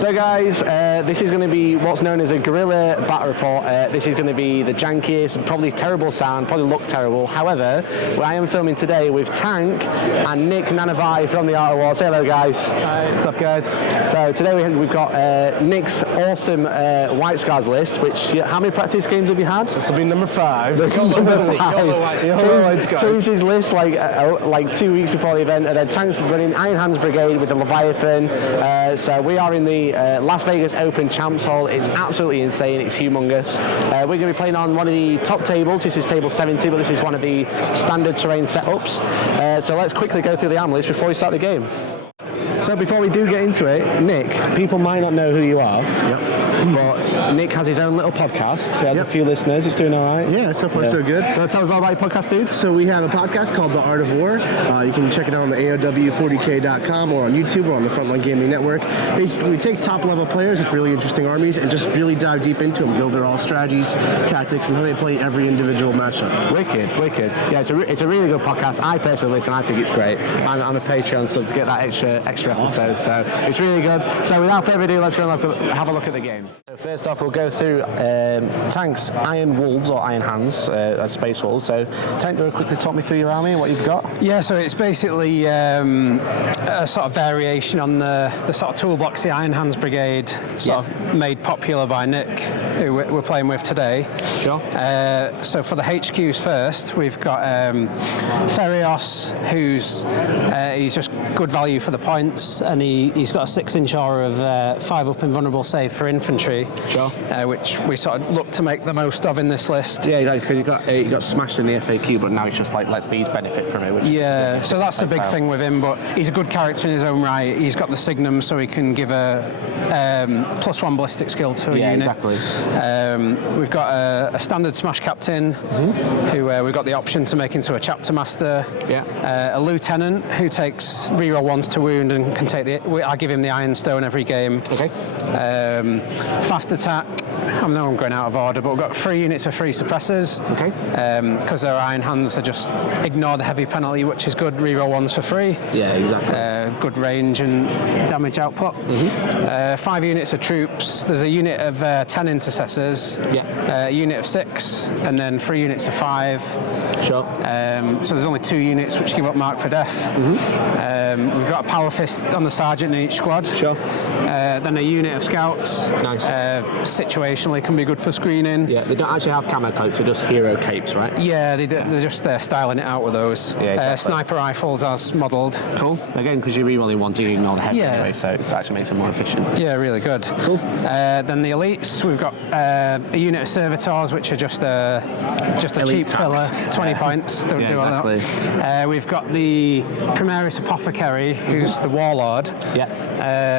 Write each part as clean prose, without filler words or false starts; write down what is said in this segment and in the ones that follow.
So guys, this is going to be what's known as a guerrilla battle report. This is going to be the jankiest, probably terrible sound, probably look terrible. However, I am filming today with Tank and Nick Nanavati from the Art of War. Say hello guys. Hi, what's up guys? So today we've got Nick's awesome White Scars list, which, how many practice games have you had? This will be number 5. Number 5. White Scars. Changed his list like 2 weeks before the event, and then Tank's running Iron Hands Brigade with the Leviathan. So we are in the Las Vegas Open Champs Hall. It's absolutely insane. It's humongous. We're going to be playing on one of the top tables. This is table 70, but this is one of the standard terrain setups. So let's quickly go through the arm list before we start the game. So before we do get into it, Nick, people might not know who you are. Yep. But Nick has his own little podcast. He has a few listeners. It's doing all right. Yeah, so far so good. You want to tell us all about your podcast, dude? So we have a podcast called The Art of War. You can check it out on the AOW40k.com or on YouTube or on the Frontline Gaming Network. Basically, we take top-level players with really interesting armies and just really dive deep into them, go over all strategies, tactics, and how they play every individual matchup. Wicked. Yeah, it's a really good podcast. I personally listen. I think it's great. I'm a Patreon sub to get that extra episode, so it's really good. So without further ado, let's go and have a look at the game. So first off, we'll go through Tank's Iron Wolves or Iron Hands as Space Wolves. So Tank, do you quickly talk me through your army and what you've got? Yeah, so it's basically a sort of variation on the sort of toolbox the Iron Hands Brigade sort of made popular by Nick, who we're playing with today. Sure. So for the HQs first, we've got Ferios, who's he's just good value for the points, and he's got a 6-inch aura of 5 up invulnerable save for infantry. Sure. Which we sort of look to make the most of in this list. Yeah, exactly, because he got smashed in the FAQ, but now it's just like lets these benefit from it. Which so that's a big thing with him, but he's a good character in his own right. He's got the Signum, so he can give a +1 ballistic skill to a unit. Exactly. We've got a standard Smash Captain, who we've got the option to make into a Chapter Master. Yeah. A Lieutenant, who takes reroll 1s to wound and can take I give him the Iron Stone every game. Okay. Fast attack. I know I'm going out of order, but we've got 3 units of free suppressors. Okay. Because their Iron Hands, they just ignore the heavy penalty, which is good. Reroll 1s for free. Yeah, exactly. Good range and damage output. 5 units of troops. There's a unit of 10 intercessors. Yeah. A unit of 6, and then 3 units of 5. Sure. So there's only 2 units which give up mark for death. We've got a Power Fist on the Sergeant in each squad. Sure. Then a unit of scouts. Nice. Situationally can be good for screening. Yeah, they don't actually have camo cloaks, they're just hero capes, right? Yeah, they're just styling it out with those. Yeah, exactly. Sniper rifles as modelled. Cool. Again, because you're rerolling ones, you ignore the heavy anyway, so it actually makes it more efficient. Yeah, really good. Cool. Then the elites, we've got a unit of servitors, which are just a cheap tax. filler, 20 points. Don't do exactly. that. We've got the Primaris Apothecary, who's the warlord. Yeah.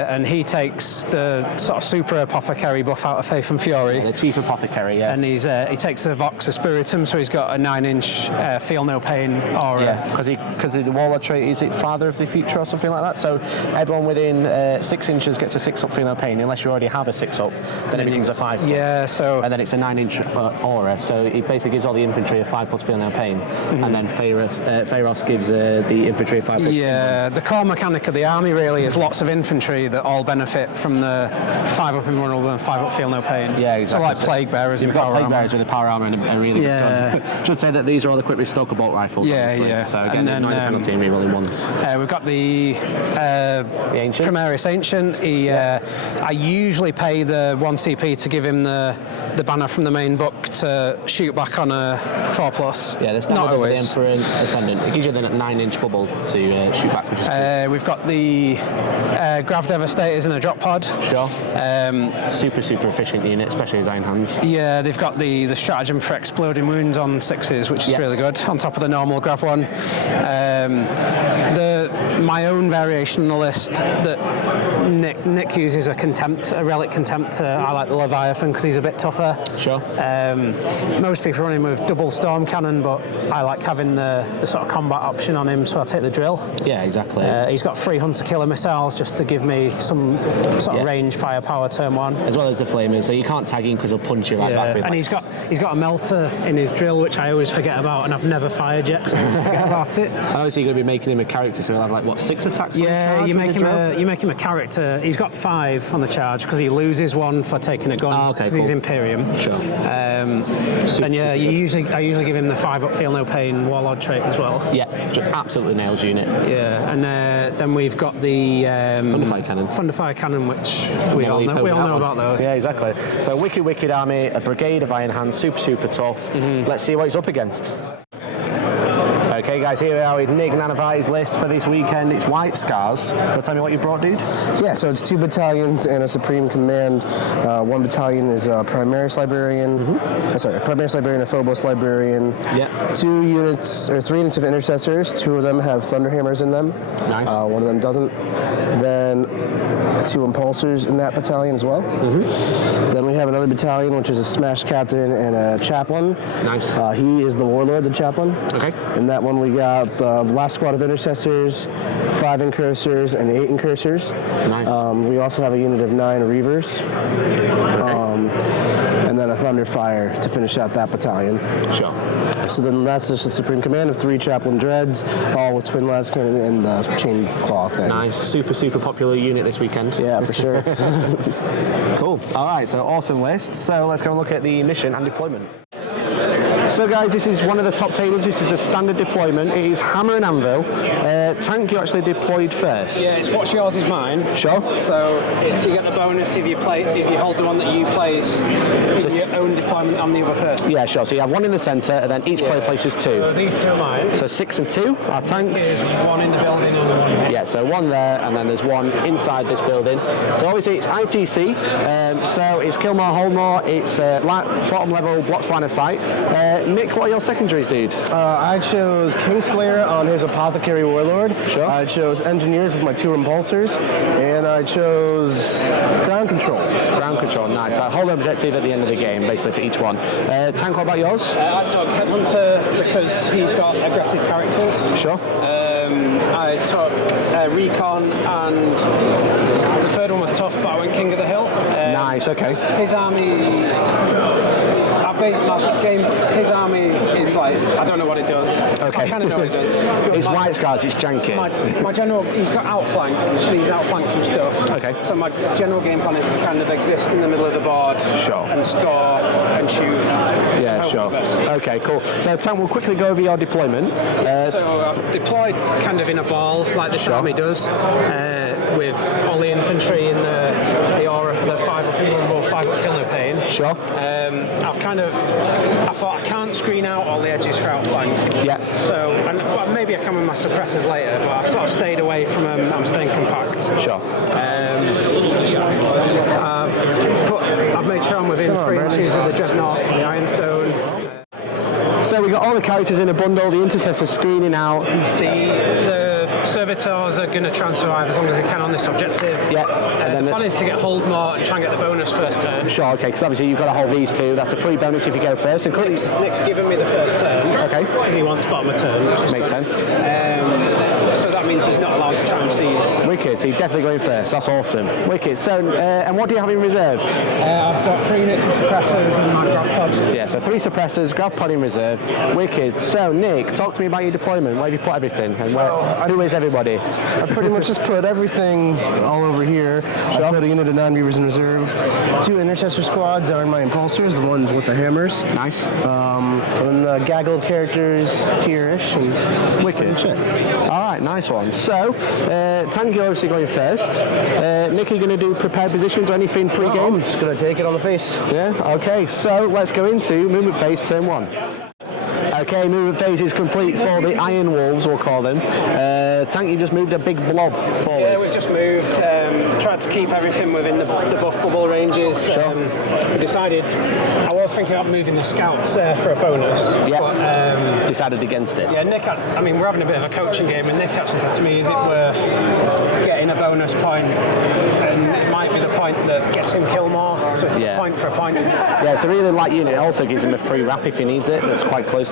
And he takes the sort of super apothecary buff out of Faith and Fury. The chief apothecary, yeah. And he takes the Vox of Spiritum, so he's got a 9-inch Feel No Pain aura. Yeah, because the warlord trait, is it Father of the Future or something like that? So everyone within 6 inches gets a 6-up Feel No Pain, unless you already have a 6-up, then it becomes a 5+. Yeah, so... And then it's a 9-inch aura, so it basically gives all the infantry a 5+ Feel No Pain, and then Pharos gives the infantry a 5+. Yeah, the core mechanic of the army really is lots of infantry that all benefit from the 5-up invulnerable and 5-up Feel No Pain. Yeah, exactly. So like Plague Bearers. You've got Plague Bearers with a power armor and a really good gun. Should say that these are all equipped with Stoker Bolt rifles. Yeah. So again, then, 9 penalty and rerolling 1s. We've got the Ancient. Primaris Ancient. I usually pay the 1 CP to give him the banner from the main book to shoot back on a 4+. Yeah, the standard with the Emperor and Ascendant. It gives you the 9-inch bubble to shoot back, which is cool. We've got the Grav Devastators in a drop pod. Sure. Super efficient unit, especially his Iron Hands. Yeah, they've got the stratagem for exploding wounds on 6s, which is really good, on top of the normal Grav one. My own variation on the list that Nick uses a Relic Contempt to highlight the Leviathan, Battalion because he's a bit tougher. Sure. Most people run him with double storm cannon, but I like having the sort of combat option on him, so I'll take the drill. Yeah, exactly. He's got 3 hunter killer missiles just to give me some sort of range firepower turn 1. As well as the flamers, so you can't tag him because he'll punch you right back with. And he's got a melter in his drill, which I always forget about, and I've never fired yet because I forget about it. Obviously, you're going to be making him a character, so he'll have like what, 6 attacks? Yeah, on the charge you make him a character. He's got 5 on the charge because he loses 1 for taking a gun. Oh, okay, cool. He's Imperium. Sure. And yeah, I usually give him the 5 up, feel no pain warlord trait as well. Yeah, just absolutely nails unit. Yeah, and then we've got the Thunderfire Cannon, which we all know about those. Yeah, exactly. So wicked army, a brigade of Iron Hands, super tough. Let's see what he's up against. Okay guys, here we are with Nick Nanavati's list for this weekend. It's White Scars. Tell me what you brought, dude. Yeah, so it's 2 battalions and a Supreme Command. 1 battalion is a Primaris Librarian. Primaris Librarian, a Phobos Librarian. Yeah. 3 units of Intercessors. 2 of them have Thunderhammers in them. Nice. 1 of them doesn't. Then 2 Impulsors in that battalion as well. Then we have another battalion, which is a Smash Captain and a Chaplain. Nice. He is the Warlord, the Chaplain. Okay. In that one, we got the last squad of Intercessors, 5 Incursors, and 8 Incursors. Nice. We also have a unit of 9 Reavers. And then a Thunderfire to finish out that battalion. Sure. So then that's just the Supreme Command of 3 Chaplain Dreads, all with Twin Las Cannon and the Chain Claw thing. Nice. Super popular unit this weekend. Yeah, for sure. Cool. All right, so awesome list. So let's go and look at the mission and deployment. So guys, this is one of the top tables. This is a standard deployment. It is hammer and anvil. Tank, you actually deployed first. Yeah, it's what's yours is mine. Sure. So you get the bonus if you hold the one that you play in your own deployment on the other person. Yeah, sure. So you have 1 in the centre, and then each player places 2. So these 2 are mine. So 6 and 2 are tanks. There's 1 in the building and 1 here. Yeah, so 1 there, and then there's 1 inside this building. So obviously it's ITC, so it's kill more, hold more, it's bottom level, blocks line of sight. Nick, what are your secondaries, dude? I chose Kingslayer on his Apothecary Warlord. Sure. I chose Engineers with my 2 Impulsors. And I chose Ground Control. Ground control, nice. Hold objective at the end of the game, basically, for each one. Tank, what about yours? I took Headhunter because he's got aggressive characters. Sure. I took Recon, and the third one was tough, but I went King of the Hill. Nice, okay. His army, his army is like, I don't know what it does. Okay. I kind of know what it does. It's White Scars, it's janky. My general, he's got outflank, he's outflanked some stuff. Okay. So my general game plan is to kind of exist in the middle of the board. Sure. And score and shoot. Yeah, sure. Okay, cool. So Tank, we'll quickly go over your deployment. So I've deployed kind of in a ball, like this army does, with all the infantry in the aura for the 5 up invulnerable, 5 up feel no pain. Sure. I thought I can't screen out all the edges for outflank. Yeah. So, and maybe I come with my suppressors later, but I've sort of stayed away from them. I'm staying compact. Sure. I've made sure I'm within 3 inches of the Dreadnought for the Ironstone. So we've got all the characters in a bundle, the Intercessor screening out. The Servitors are going to try and survive as long as they can on this objective. Yeah. The plan is to get hold more and try and get the bonus first turn. Sure, okay, because obviously you've got to hold these 2. That's a free bonus if you go first. And Nick's given me the first turn. Okay. Because he wants bottom of turn. Makes sense. So that means he's not allowed to try and seize. Wicked, so you're definitely going first. That's awesome. Wicked. So, and what do you have in reserve? I've got 3 units of suppressors and my grav pod. Yeah, so 3 suppressors, grav pod in reserve. Wicked. So, Nick, talk to me about your deployment. Where have you put everything? And who is everybody? I pretty much just put everything all over here. Sure. I put a unit of 9 Reavers in reserve. 2 Intercessor Squads are my Impulsors, the ones with the hammers. Nice. And then the gaggle of characters here-ish. Wicked. All right, nice one. So, Tank, you're obviously going first. Nick, are you going to do prepared positions or anything pre-game? No, I'm just going to take it on the face. Yeah, okay. So, let's go into movement phase turn 1. Okay, movement phase is complete for the Iron Wolves, we'll call them. Tank, you just moved a big blob forward. Yeah, we've just moved, tried to keep everything within the buff bubble ranges. Sure. Decided, I was thinking about moving the scouts for a bonus. Yeah, but, decided against it. Yeah, Nick, I mean, we're having a bit of a coaching game, and Nick actually said to me, is it worth getting a bonus point? And it might be the point that gets him kill more. So it's Yeah. a point for a point, isn't it? Yeah, it's a really light unit. It also gives him a free wrap if he needs it. That's quite close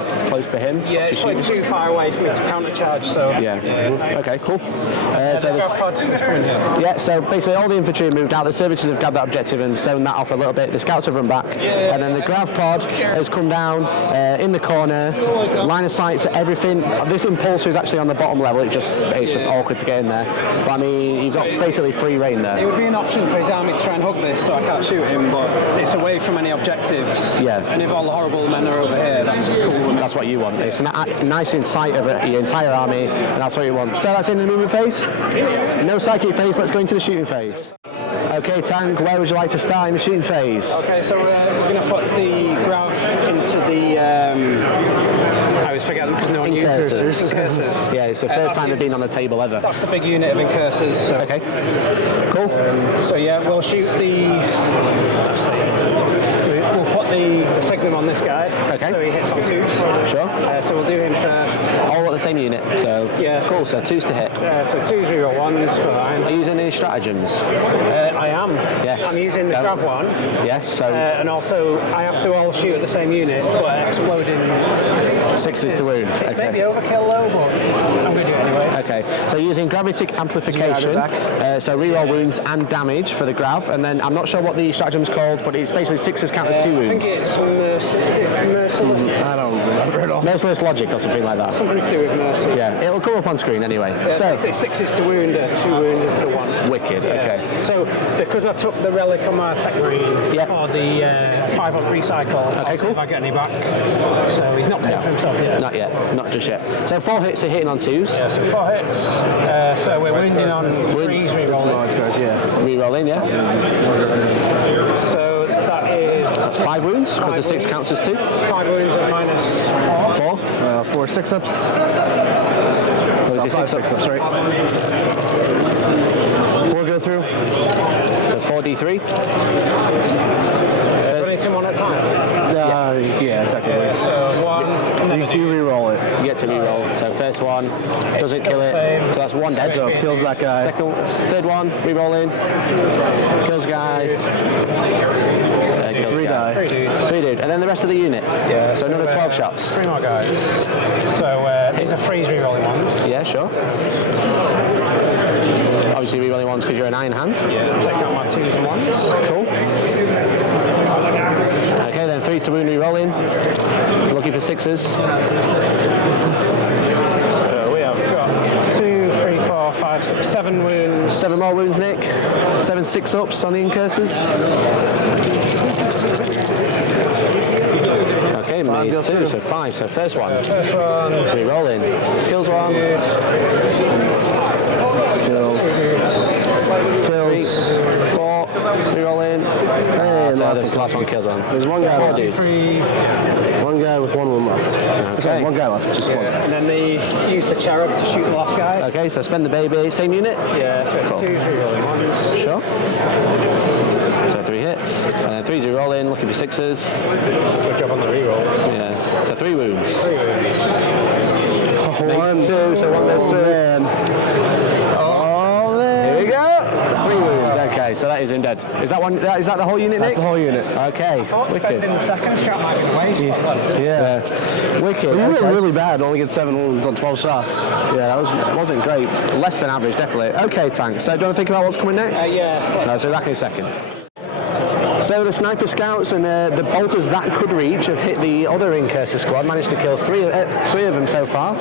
to him. Yeah, it's probably too far away for me to countercharge. So Yeah. Okay, cool. So the there's- grav pod is coming here. yeah, so basically all the infantry have moved out, the services have grabbed that objective and sewn that off a little bit, the scouts have run back, and then the grav pod has come down in the corner, line of sight to everything. This impulsor is actually on the bottom level, it's just awkward to get in there. But I mean, you've got basically free reign It there. would be an option for his army to try and hug this so I can't shoot him, but it's away from any objectives. Yeah. And if all the horrible men are over here, that's cool. That's what you want. It's a nice insight of your entire army, and that's what you want. So that's in the movement phase. No psychic phase, let's go into the shooting phase. Okay, Tank, where would you like to start in the shooting phase? Okay, so we're going to put the grav into the... I always forget them because no one uses Incursors. Yeah, it's the first time they've been on the table ever. That's the big unit of Incursors. So. Okay, cool. So yeah, we'll shoot the... We'll put the signum on this guy. Okay. So he hits on 2s. Sure. So we'll do him first. All at the same unit, so Yeah. cool, so 2s to hit. So 2s reroll 1s for Are line. you using any stratagems? I am. Yes. I'm using the Go. grav one. Yes, so And also, I have to all shoot at the same unit, but exploding. 6s to wound. It's Okay. maybe overkill though, but I'm going to do it anyway. Okay, so using gravitic amplification, so reroll wounds and damage for the grav, and then I'm not sure what the stratagem's called, but it's basically 6s count as 2 I think wounds. it's merciless. I don't remember at all. Merciless logic or something like that. Something to do with mercy. Yeah, it'll come up on screen anyway. So, It's 6s to wound, 2 wounds is the one. wicked, okay. So, because I took the relic on my tech marine Yeah. for the 5-up recycle, I'll see cool. if I get any back. So he's not paid for himself yet. Not yet, not just yet. So 4 hits are hitting on 2s. Yeah, so 4 hits. So we're wounding on 3s rerolling. Reroll in, yeah. So that is 5 wounds, because the 6 counts as 2. 5 wounds at minus 4. 4. 4 6-ups. What was it, 6 ups? 6-ups, right? 4 go through. So 4d3. Running someone at a time. Yeah, technically. So 1, and then You re-roll it. You get to reroll. So first one, doesn't kill it. So that's 1 dead. So kills that guy. Second, third one, reroll in. Kills guy. Kills 3 guy. die. 3 dudes. 3 dude. And then the rest of the unit. Yeah, So another 12 shots. 3 more guys. So these are freeze rerolling ones. Yeah, sure. Obviously rerolling ones because you're an iron hand. Yeah, take out my 2s and 1s. Cool. Okay, then 3 to wound reroll in. Looking for 6s. So we have got 2, 3, 4, 5, 6, 7 wounds. 7 more wounds, Nick. 7 6-ups on the Incursors. Okay, made 2, so 5. So first one. First one. Reroll in. Kills 1. Kills 4. Reroll in. And last one kills 1. There's one guy left. 3. One guy with 1 wound left. Sorry, one guy left. Just one. And then they use the cherub to shoot the last guy. Okay, so spend the baby. Same unit? Yeah, so it's 2s rerolling ones. Sure. So 3 hits. And then 3s reroll in, looking for 6s. Good job on the rerolls. Yeah. So 3 wounds. 3 wounds. Makes 2, so 1 goes through. Here we go. 3 wounds. Okay, so that is him dead. Is that one? Is that the whole unit, Nick? That's the whole unit. Okay. Spending Wicked. the second strap might be the waste. Yeah. Wicked. We were Okay. really bad. Only get 7 wounds on 12 shots. Yeah, that wasn't great. Less than average, definitely. Okay, Tank. So do you want to think about what's coming next? Yeah. No, so back in a second. So the sniper scouts and the bolters that could reach have hit the other Incursor squad, managed to kill 3 of them so far.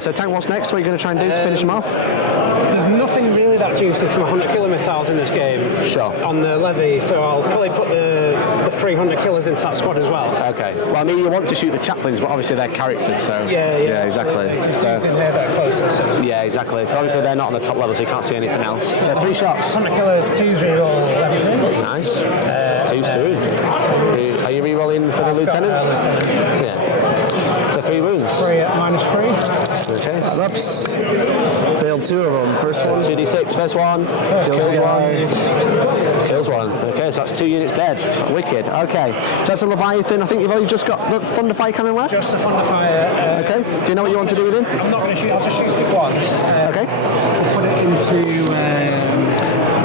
So Tank, what's next? What are you going to try and do to finish them off? There's nothing really that juicy from 100 killer missiles in this game. Sure. On the levy, so I'll probably put the 300 killers into that squad as well. Okay. Well, I mean, you want to shoot the chaplains, but obviously they're characters, so... Yeah, exactly. There's So, dudes in here that are closer. So. yeah, exactly. So obviously they're not on the top level, so you can't see anything else. So 3 shots. 100 killers, 2s reroll everything. Nice. 2's to wound. Are you re-rolling for the lieutenant? Lieutenant. Yeah. So 3 wounds. 3 at -3. Okay. Oops. Failed 2 of them. First one. 2d6, first one. Kills kill. 1. Kills 1. Okay, so that's 2 units dead. Wicked. Okay. So that's a Leviathan. I think you've only just got the Thunderfire cannon left. Just the Thunderfire. Okay. Do you know what you want to do with him? I'm not going to shoot, I'll just shoot it once. Okay. Put it into...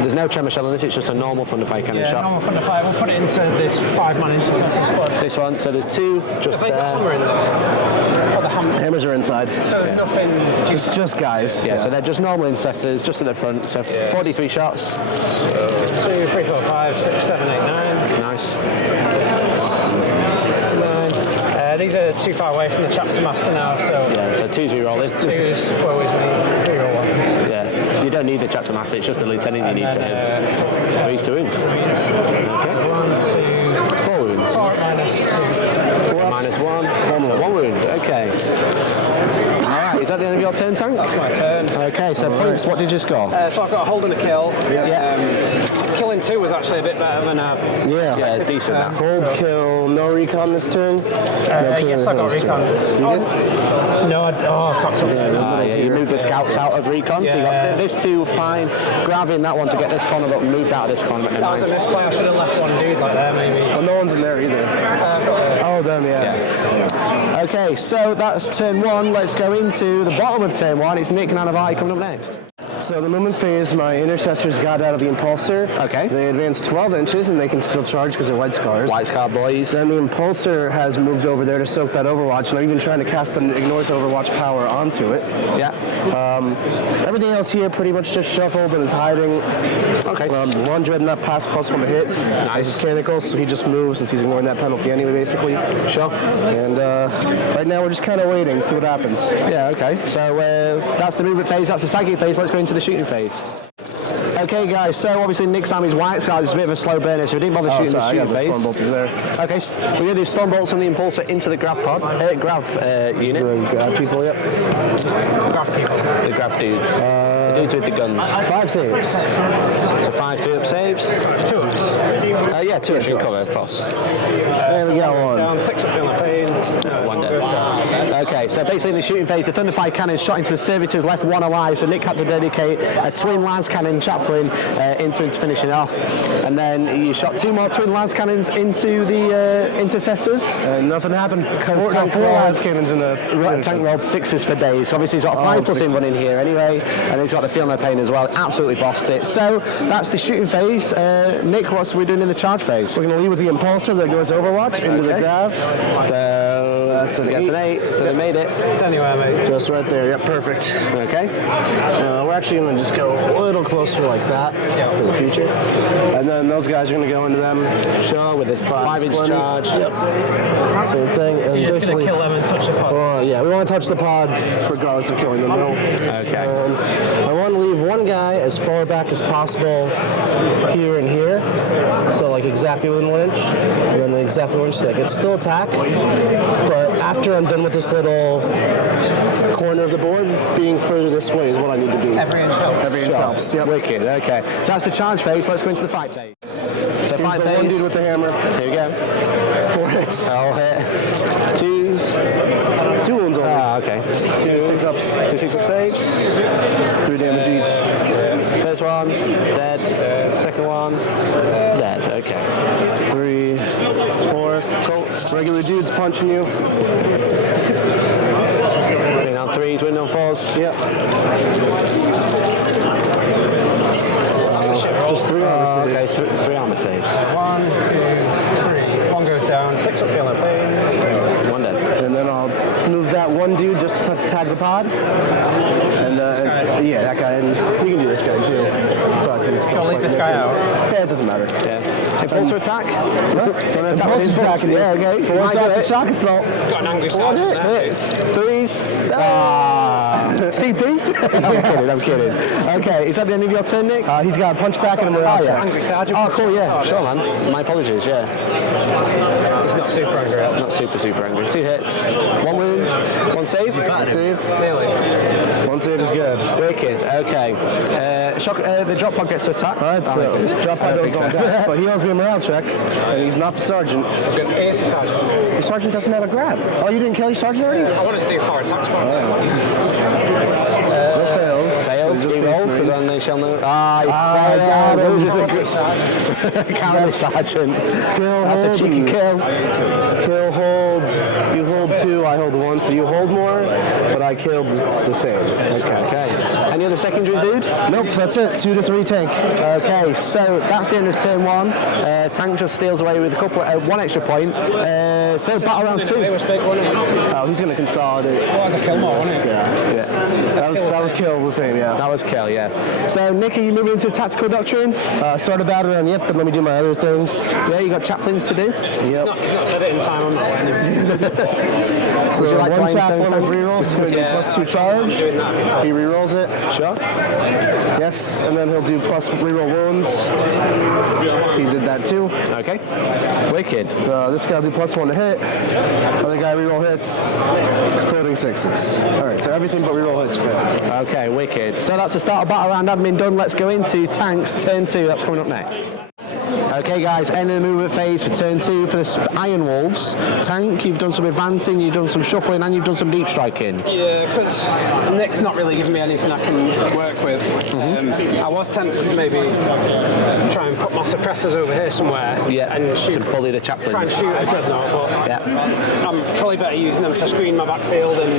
There's no tremor shell on this, it's just a normal thunderfire cannon Yeah, shot. normal thunderfire. We'll put it into this 5-man Intercessor Squad. This one, so there's two just Have they got there. hammer in there? Or the hammer? Hammers are inside. So there's nothing... Just guys. Yeah, so they're just normal intercessors, just at the front. So 43 shots. 2, 3, 4, 5, 6, 7, 8, 9. Nice. 9. These are too far away from the chapter master now, so... Yeah, so 2's re-roll. 2's always me. 3 roll 1s. Yeah, you don't need the chapter master, it's just the lieutenant you need for him. 3's to wounds. Okay. 1, 2... 4 wounds. 4 minus 2. 4 minus 1. 1 wound. Okay. Alright, is that the end of your turn, Tank? That's my turn. Okay, so points, what did you score? So I've got a hold and a kill. Yeah. Killing 2 was actually a bit better than Yeah, decent. Hold, kill, no recon this turn. yes, I got recon. No, I cocked up. Yeah, you moved the scouts out of recon, so you got this 2 fine. Grabbing that one to get this corner, but moved out of this corner. That was a misplay. I should have left one dude like there, maybe. Well, no one's in there either. Oh, them, yeah. Okay, so that's turn 1. Let's go into the bottom of turn 1. It's Nick Nanavati coming up next. So the movement phase, my intercessors got out of the impulsor. Okay. They advanced 12 inches and they can still charge because they're white scars. White Scar boys. Then the impulsor has moved over there to soak that overwatch, and I'm even trying to cast an ignores overwatch power onto it. Yeah. Everything else here pretty much just shuffled and is hiding. Okay. One dreadnought pass plus 1 to hit. Nice. This is Canicles, so he just moves since he's ignoring that penalty anyway, basically. Sure. And right now we're just kind of waiting, see what happens. Yeah, okay. So that's the movement phase, that's the psychic phase. Let's go into the shooting phase. Okay, guys, so obviously Nick's army's white scars is a bit of a slow burner, so we didn't bother shooting the shooting phase. Okay, we're going to do storm bolts from the impulsor into the grav pod, unit. The grav people, yep. Grav people. The grav dudes. The dudes with the guns. 5 saves. So 5 field saves. 2 ups. Yeah, 2 should cover, of course. There we got one. Down 6 up on the pain. 1 dead. Okay, so basically in the shooting phase, the Thunderfire cannon shot into the servitors, left 1 alive, so Nick had to dedicate a twin lance cannon chaplain into finishing off. And then you shot 2 more twin lance cannons into the intercessors. And nothing happened. Because Tank 4 lance cannons in the Tank rolled 6s for days. Obviously he's got a 5+ in one in here anyway, and he's got the feel no pain as well. Absolutely bossed it. So that's the shooting phase. Nick, what are we doing in the charge phase? We're going to lead with the impulsor that goes overwatch into the grav. So That's an 8. So they made it. Just anywhere, mate. Just right there. Yep, perfect. Okay. We're actually going to just go a little closer like that in the future. And then those guys are going to go into them. Sure, with this 5-inch charge. Yep. Same thing. And You're just going basically, to kill them and touch the pod. yeah, we want to touch the pod regardless of killing them. Okay. I want to leave one guy as far back as possible here and here. So like exactly within 1 inch. And then exactly 1 inch. So I can still attack. But after I'm done with this little corner of the board, being further this way is what I need to be. Every inch helps. Every inch helps. Yep. Wicked. Okay. So that's the charge phase. Let's go into the fight phase. So fight phase. One dude with the hammer. Here we go. 4 hits. I'll hit. 2s. 2 wounds only. Okay. 2 6-ups. 2 6-up saves. 3 damage each. First one, dead. Second one, dead. Okay. 3, 4. Cool. Regular dudes punching you. Winning on 3s, winning on 4s. Yep. Just 3 armor saves. Okay, 3 armor saves. 1, 2, 3. 1 goes down. 6 up, feel no pain. 1 dead. And then I'll move that one dude just to tag the pod. And yeah, that guy. And you can do this guy too. So I can still leave this guy out. Yeah, it doesn't matter. Yeah. Impulsor attack. So an attack with his attack. Yeah, okay. 4 shots, shock assault. Got an angry sergeant there. Hits. 3s. CP? I'm kidding. Okay, is that the end of your turn, Nick? He's got a punch back and a morale check. Angry sergeant. Oh, cool, yeah. Sure, man. My apologies, yeah. He's not super angry. Not super angry. 2 hits. 1 wound. 1 save. 1 save. Nearly. 1 save is good. Wicked. Okay. Shock. The drop pod gets to attack. Alright, so drop pod goes on down. But he owes me a morale check, and he's not the sergeant. Good. He is the sergeant. Your sergeant doesn't have a grab. Oh, you didn't kill your sergeant already? I wanted to do 4 attacks, Still fails. Fails. He's a Reroll, space because marine. then they shall know. Counter Sergeant. Kill, That's a hold, cheeky and- kill. Kill, hold. You hold 2, I hold 1. So you hold more, but I killed the same. Okay. Any other secondaries, dude? Nope, that's it. 2 to 3 tank. Okay, so that's the end of turn 1. Tank just steals away with a couple, 1 extra point. So battle round 2. Oh, he's going to consolidate. Well, that's a kill more, wasn't it? Yeah. That was kill the same, yeah. That was kill, yeah. So Nick, are you moving into tactical doctrine? Start a battle round, yep, but let me do my other things. Yeah, you got chaplains to do. Yep. He's not said it in time. I'm not. So Would you like to one aim chaplain turn with reroll, it's going to do +2 charge. He rerolls it. Sure. Yes, and then he'll do plus reroll wounds. He did that too. Okay. Wicked. This guy will do +1 to hit. Other guy reroll hits. Exploding 6s. Alright, so everything but reroll hits failed. Okay, wicked. So that's the start of battle round admin done. Let's go into tanks turn 2. That's coming up next. Okay guys, end of the movement phase for turn 2 for the Iron Wolves. Tank, you've done some advancing, you've done some shuffling, and you've done some deep striking. Yeah, because Nick's not really giving me anything I can work with. I was tempted to maybe try and put my suppressors over here somewhere and shoot, to bully the try and chaplains. shoot a dreadnought, but I'm probably better using them to screen my backfield, and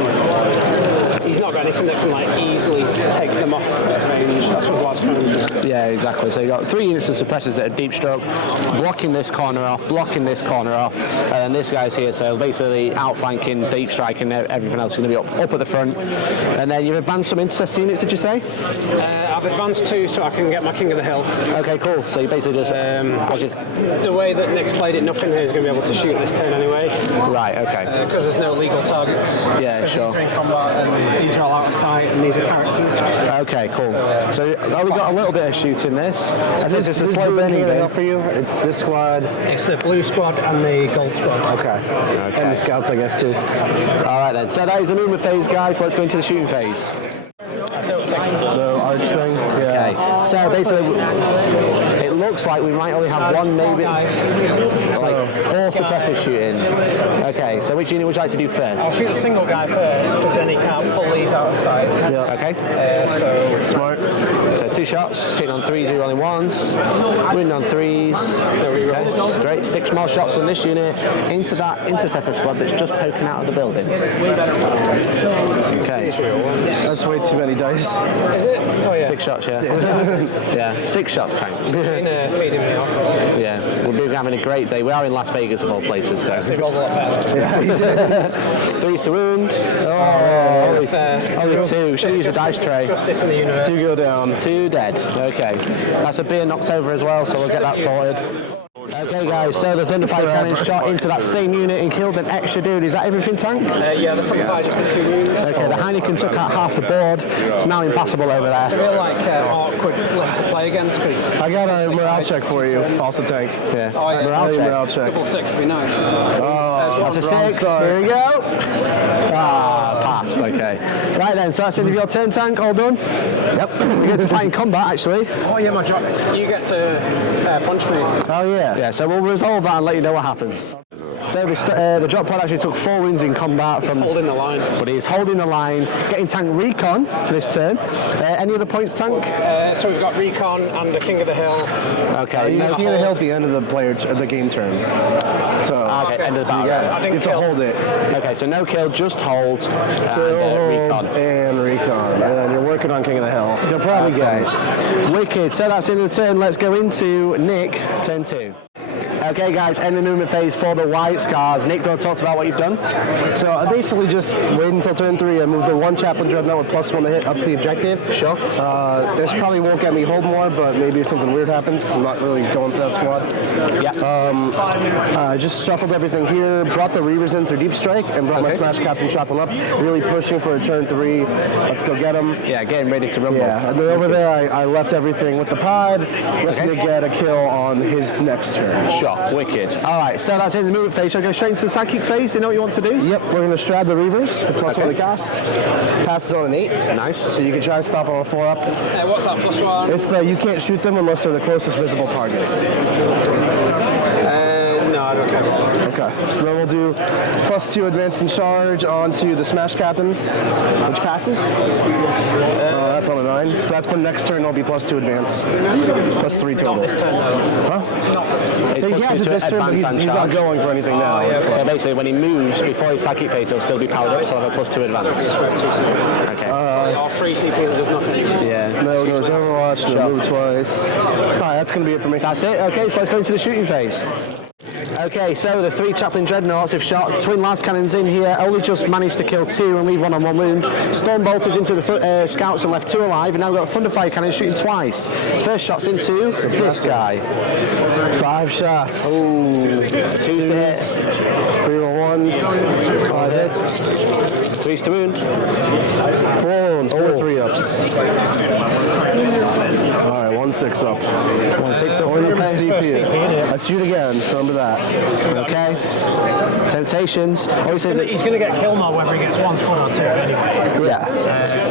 he's not got anything that can like easily take them off range. That's what last kind of just got. Yeah, exactly. So you've got 3 units of suppressors that are deep stroke, blocking this corner off, blocking this corner off, and then this guy's here, so basically outflanking, deep striking, everything else is going to be up at the front. And then you've advanced some intercessor units, did you say? I've advanced 2 so I can get my King of the Hill. Okay, cool. So you basically just... The way that Nick's played it, nothing here is going to be able to shoot this turn anyway. Right, okay. Because there's no legal targets. Yeah, sure. These are in combat and these are all out of sight and these are characters. Okay, cool. So we got a little bit of shooting this. This is a slow bending for you. It's this squad. It's the blue squad and the gold squad. Okay. And the scouts, I guess, too. All right then. So that is the movement phase, guys. Let's go into the shooting phase. The arch thing. Yeah. Okay. So basically, it looks like we might only have one, maybe like 4 suppressors shooting. Okay. So which unit would you like to do first? I'll shoot the single guy first because then he can't pull these out of sight. Yeah. Okay. So Smart. So 2 shots, hitting on 3s, rolling 1s, winning on 3s. Okay. Great. 6 more shots from this unit into that intercessor squad that's just poking out of the building. Okay. That's way too many dice. is it? Oh yeah. 6 shots, yeah. Yeah, 6 shots, Tank. Feeding me off. Yeah, we'll be having a great day. We are in Las Vegas of all places, so. They rolled a lot better. Yeah, he did. 3s to wound. Only 2. Should use a dice tray. Justice in the universe. 2 go down. 2 dead. Okay. That's a beer knocked over as well, so we'll get that sorted. Okay guys, so the Thunderfire cannon shot into that same unit and killed an extra dude. Is that everything, Tank? Yeah, the Thunderfire just did 2 wounds. Okay, the Heineken took out half the board. It's now impassable over It's a there. real awkward list to play against because I got a morale check for you. Also tank. Yeah. Morale check. double 6 would be nice. That's a 6. Here we go. Passed. Okay. Right then, so that's the end of your turn, Tank. All done? Yep. We get to fight in combat, actually. Oh yeah, my job. You get to punch me. Oh yeah. Yeah, so we'll resolve that and let you know what happens. So the drop pod actually took 4 wins in combat from Holding the line. but he's holding the line, getting Tank recon this turn. Any other points, Tank? So we've got recon and the King of the Hill. Okay. You No, get a hill at the end of the game turn. So okay, end of the you battle. got I didn't you have to kill. hold it. Okay, so no kill, just hold and Hold recon. and recon. And then you're working on King of the Hill. You'll probably get it. Wicked. So that's the end of the turn. Let's go into Nick, turn 2. Okay, guys, end the movement phase for the White Scars. Nick, do you want to talk about what you've done? So I basically just waited until turn 3. I moved the 1 chaplain dreadnought with +1 to hit up to the objective. Sure. This probably won't get me hold more, but maybe if something weird happens, because I'm not really going for that squad. Yeah. I just shuffled everything here, brought the Reavers in through Deep Strike, and brought my Smash Captain chaplain up, really pushing for a turn 3. Let's go get him. Yeah, getting ready to rumble. Yeah, and then over there, I left everything with the pod, looking to get a kill on his next turn. Sure. Wicked. All right, so that's it in the movement phase. So go straight into the psychic phase. Do you know what you want to do? Yep, we're going to Strad the Reavers, the +1 to cast. Passes on an 8. Nice. So you can try to stop on a 4 up. What's that +1? It's the you can't shoot them unless they're the closest visible target. No, I don't care. Okay. So then we'll do +2 advance and charge onto the Smash Captain, which passes. That's on a 9. So that's for next turn. It'll be +2 advance, +3 total. This turn though. Huh? It's He has it this turn, but he's not going for anything now. So basically, when he moves before his psychic phase, he'll still be powered up, so he'll have a +2 advance. Okay. Our free CP that does nothing. Yeah. No, there's Overwatch, no move twice. Alright, that's going to be it for me. That's it. Okay, so let's go into the shooting phase. Okay, so the 3 Chaplain Dreadnoughts have shot twin las cannons in here, only just managed to kill 2 and leave 1 on 1 wound. Storm bolters into the scouts and left 2 alive, and now we've got a Thunderfire cannon shooting twice. First shot's into this guy. 5 shots. Ooh, 2's to hit. 3 roll 1s, 5 hits. 3's to wound. 4 wounds, 4 3-ups. Alright, 1 6-up. 1 6-up. Only the CP. Let's shoot again, remember that. Okay. Temptations. Obviously, He's going to get kill more whether he gets 1 squad or 2 anyway. yeah.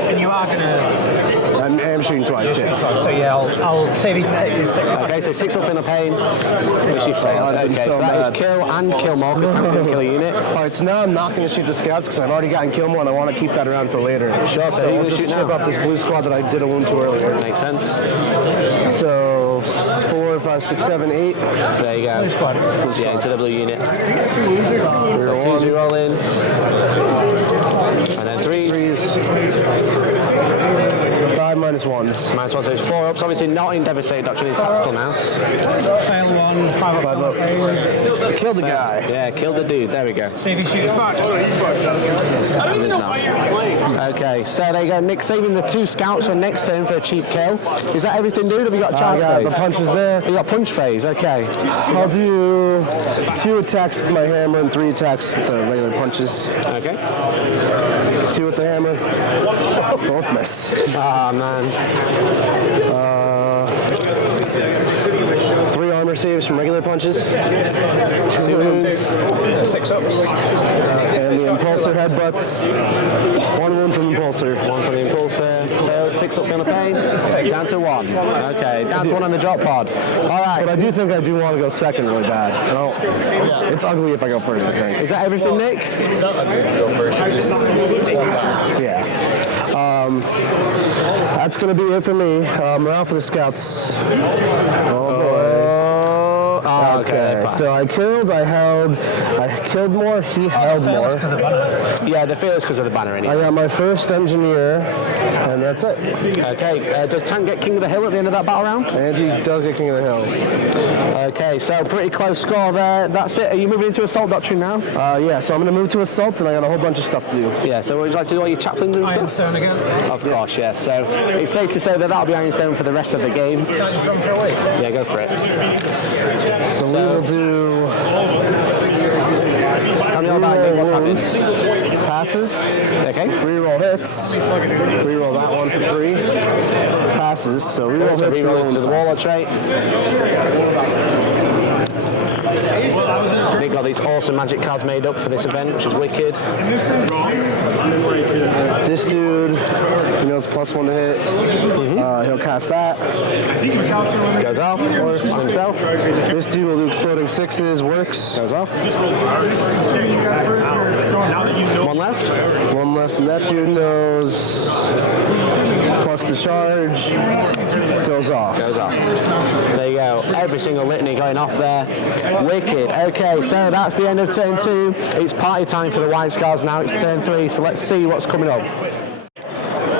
And you are going to... I'm shooting twice, yeah. So yeah, I'll save his 6 is 6. Okay, so 6 up in the pain, which he failed. Okay, so that is kill and kill more, because that's going to kill a unit. Alright, so now I'm not going to shoot the scouts because I've already gotten kill more and I want to keep that around for later. Sure, So you're I'll gonna just shoot chip now. up this blue squad that I did a wound to earlier. Makes sense. So 4, 5, 6, 7, 8. There you go. Yeah, into the blue unit. So 2s we roll in. And then 3s. 5 minus 1s. Minus 1, so it's 4 ups. Obviously not in Devastate Doctrine, in Tactical now. Fail 1, 5 up. Killed the guy. Yeah, kill the dude. There we go. Save his shooting back. It is not. Okay, so there you go. Nick saving the 2 scouts for next turn for a cheap kill. Is that everything, dude? Have you got charge got phase? the punches there. You got punch phase, okay. I'll do 2 attacks with my hammer and 3 attacks with the regular punches. Okay. 2 with the hammer. Both miss. Ah, man. 3 armor saves from regular punches. 2 wounds. 6 ups. And the impulsor headbutts. 1 wound from impulsor. 1 for the impulsor. So 6 up in the pain. Down to 1. Okay, down to 1 on the drop pod. Alright. But I do think I do want to go second really bad. It's ugly if I go first, I think. Is that everything, Nick? It's not ugly to go first. You just Yeah. That's going to be it for me. Now for the scouts. Oh, okay. So I killed, I held, I killed more, he held more. Yeah, the fear is because of the banner I anyway. got my first engineer, and that's it. Okay, does Tank get King of the Hill at the end of that battle round? And he does get King of the Hill. Okay, so pretty close score there. That's it. Are you moving into Assault Doctrine now? Yeah, so I'm going to move to Assault, and I got a whole bunch of stuff to do. Yeah, so would you like to do all your chaplains and stuff? Ironstone again. Of course, yeah. So it's safe to say that that'll be Ironstone for the rest of the game. Can I just run for a week? Yeah, go for it. So we will do... Tell me all about it, what's happening. Passes. Okay. Reroll hits. Reroll that one for free. Passes. So reroll So hits. reroll into the Warlord trait. Nick got these awesome magic cards made up for this event, which is wicked. This dude, he knows +1 to hit. He'll cast that. Goes off, works on himself. This dude will do exploding 6s, works. Goes off. 1 left. 1 left, and that dude knows plus the charge. Goes off. Goes off. There you go. Every single litany going off there. Wicked. Okay, so that's the end of turn 2. It's party time for the White Scars now. It's turn 3, so let's see what's coming up.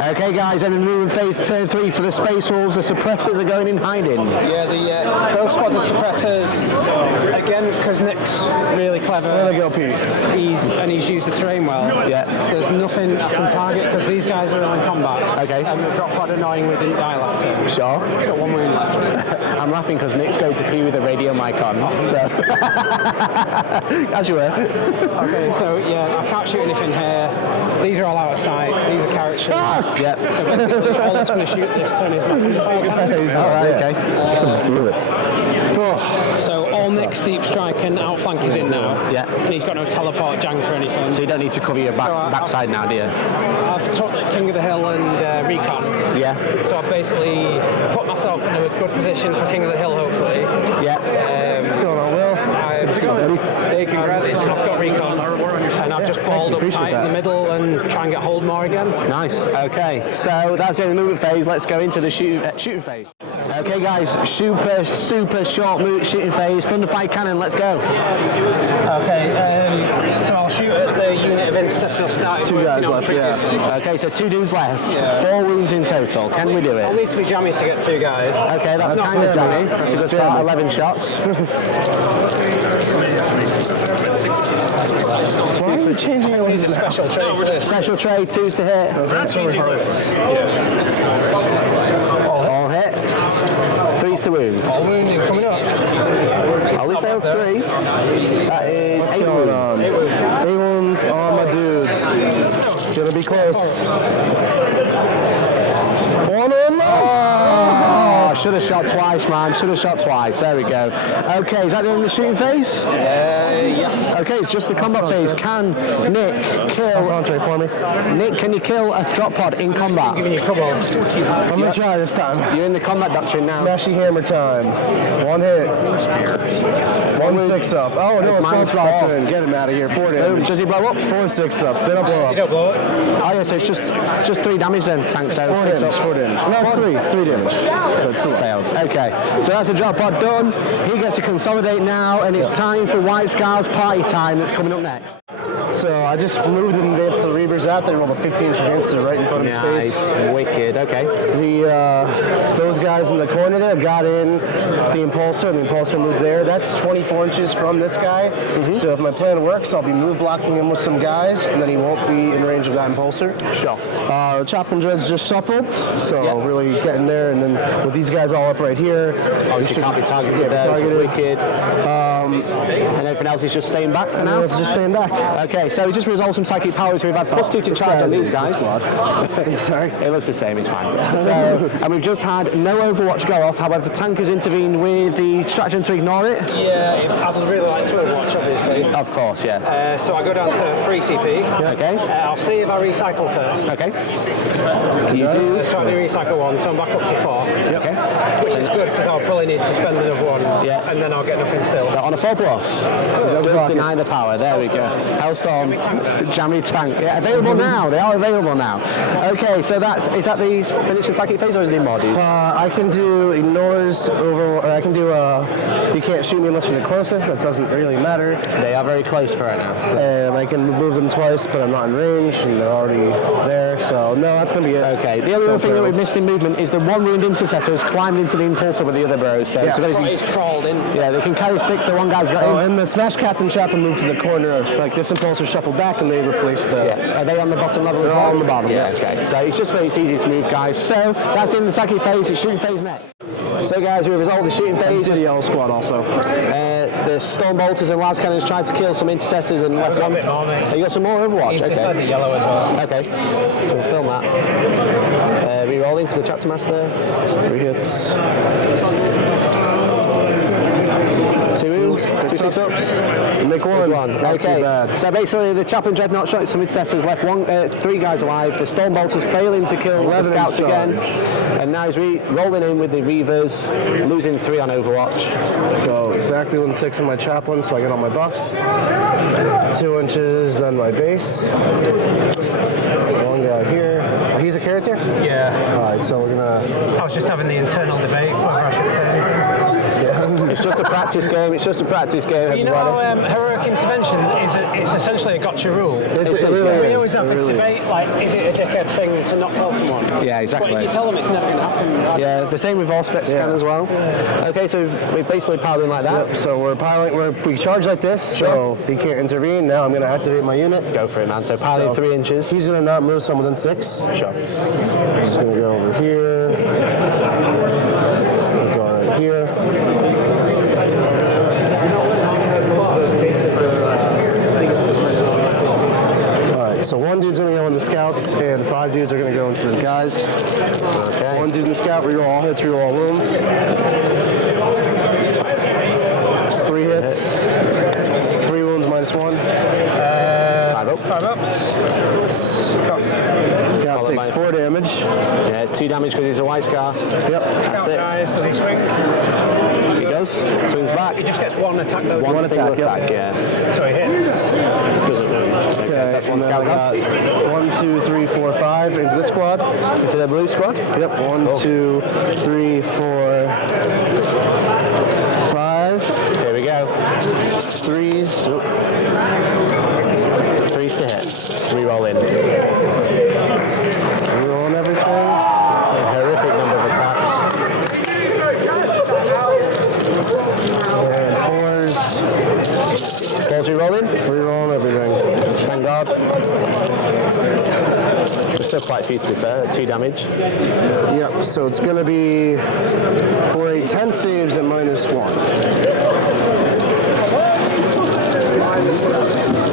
Okay guys, and in moving phase turn 3 for the Space Wolves, the suppressors are going in hiding. Yeah, the both squads of suppressors, again, because Nick's really clever. There we go, Pete. He's used the terrain well. Yeah. There's nothing I can target because these guys are in combat. Okay. And the drop pod annoying we didn't die last turn. Sure. Got 1 wound left. I'm laughing because Nick's going to pee with a radio mic on, so... As you were. Okay, so yeah, I can't shoot anything here. These are all out of sight. These are characters. Yeah. So basically, all that's going to shoot this turn is my fire cannon. Alright, okay. So all Nick's deep strike and outflank is in now. Yeah. And he's got no teleport, jank or anything. So you don't need to cover your backside now, do you? I've took King of the Hill and Recon. Yeah. So I've basically put myself in a good position for King of the Hill, hopefully. Yeah. What's going on, Will? There you go. I've got recon, and I've just balled up tight in the middle and try and get hold more again. Nice. Okay, so that's the end of the movement phase. Let's go into the shooting phase. Okay, guys, super short shooting phase. Thunderfire cannon. Let's go. Okay, so I'll shoot at the unit of intercessors starting. 2 guys left. Yeah. Okay, so 2 dudes left. Yeah. 4 wounds in total. Can we do I'll it? need to be jammy to get 2 guys. Okay, that's kind of jammy. That's a good start. 11 shots. Why are you changing your Need a special tray for this. Special tray, 2s to hit. All hit. 3s to wound. All wounding coming up. Only failed 3. That is What's 8 going on? wounds. 8 wounds on my dudes. It's gonna be close. 1 on Oh, should have shot twice, man. Should have shot twice. There we go. Okay, is that the end of the shooting phase? Yes. Okay, it's just the combat phase. Can Nick kill? Entree for me. Nick, can you kill a drop pod in combat? Giving you trouble. I'm gonna try this time. You're in the combat doctrine now. Smashy hammer time. 1 hit. 1 6-up. Oh no, it's Mine's not fall. Get him out of here. 4 damage. Does he blow up? 4 6-ups. They don't blow You up. don't blow it. Oh yeah, so it's just 3 damage then, tank. So 4 6 damage. up. 4 damage. No, it's 3. 3 damage. But still failed. Okay, so that's a drop pod done. He gets to consolidate now, and it's time for White Scars party time that's coming up next. So I just moved and advanced the Reavers out. They rolled a 15-inch advance to right in front of his face. Nice, wicked. Okay. Those guys in the corner there got in the Impulsor, and the Impulsor moved there. That's 24 inches from this guy. So if my plan works, I'll be move blocking him with some guys, and then he won't be in range of that Impulsor. Sure. The Chaplain Dreads just shuffled, so really getting there, and then with these guys all up right here, Obviously can't be targeted there, which is wicked. And everything else is just staying back for now? It's just staying back. Okay, so we just resolved some psychic powers. We've had +2 to charge on these guys. Sorry. It looks the same, it's fine. So, and we've just had no Overwatch go off, however, the tank has intervened with the stratagem to ignore it. Yeah, I'd really like to Overwatch, obviously. Of course, yeah. So I go down to 3 CP. Okay. I'll see if I recycle first. Okay. You do. So I do recycle 1, so I'm back up to 4. Okay. Which is good because I'll probably need to spend another 1. Yeah. And then I'll get nothing still. So on a 4+, just deny the power. There we go. Hellstorm, jammy tank. Yeah, available now. They are available now. Okay, so is that the finish the psychic phase, or is it more, dude? I can do ignores over. Or I can do you can't shoot me unless you're the closest. That doesn't really matter. They are very close for right now. And I can move them twice, but I'm not in range, and they're already there. So no, that's gonna be it. Okay. The only other thing that we've missed in movement is the 1 wound intercessor has climbed into the Impulsor with the other bros. So He's crawled in. yeah, they can carry 6, so 1 guy's got Oh, him. and the Smash Captain Chaplain moved to the corner. Like this Impulsor shuffled back, and they replaced the. Yeah. Are they on the bottom level? They're all on the bottom. Yeah, okay. So it's just very easy to move, guys. So that's in the psychic phase. It's shooting phase next. So guys, we've resolved the shooting phase. The Yellow Squad also. The Storm Bolters and Las Cannons tried to kill some intercessors and left one. You got some more Overwatch? He's Okay. the yellow as well. Okay. We'll film that. Re-rolling because the chapter master. Just 3 hits. 2 wounds, 2 6-ups. Make 1. Okay. Too bad. So basically, the Chaplain Dreadnought shot some intercessors, left 3 guys alive. The Storm Bolters failing to kill the 11 scouts in again, charge. and now he's rolling in with the Reavers, losing 3 on Overwatch. So exactly 1 6 in my Chaplain, so I get all my buffs. 2 inches, then my base. So 1 guy here. Oh, he's a character? Yeah. Alright, so we're gonna. I was just having the internal debate whether I should say anything. It's just a practice game. It's just a practice game. You know how heroic intervention it's essentially a gotcha rule. It really We is. always have this debate, like, is it a dickhead thing to not tell someone? Yeah, exactly. But if you tell them, it's never going to happen. Yeah, the same with Allspec scan as well. Okay, so we've basically piled in like that. Yep, so we're piling. We charge like this, so he can't intervene. Now I'm gonna activate my unit. Go for it, man. So piling 3 inches. He's gonna not move, so I'm within 6. Sure. Just gonna go over here. Go right here. Alright, so 1 dude's gonna go in the scouts, and 5 dudes are gonna go into the guys. Okay. 1 dude in the scout, reroll all hits, reroll all wounds. It's 3 hits. 3 wounds minus 1. 5 up. 5 ups. Scout takes 4 damage. Yeah, it's 2 damage because he's a white scar. Yep. That's it. Guys, does he swing? He does. Swings back. He just gets 1 attack though. One single attack, yeah. So he hits. Doesn't okay, Okay, that's one and then scout we got 1, 2, 3, 4, 5 into this squad. into the blue squad. Yep. 1, 2, 3, 4, 5. Here we go. 3s. Oop. 3s to hit. Reroll in. Reroll and everything. A horrific number of attacks. And 4s. 4s rerolling. Reroll and everything. Thank God. There's still quite a few to be fair, at 2 damage. Yep. So it's going to be for a 10 saves at -1.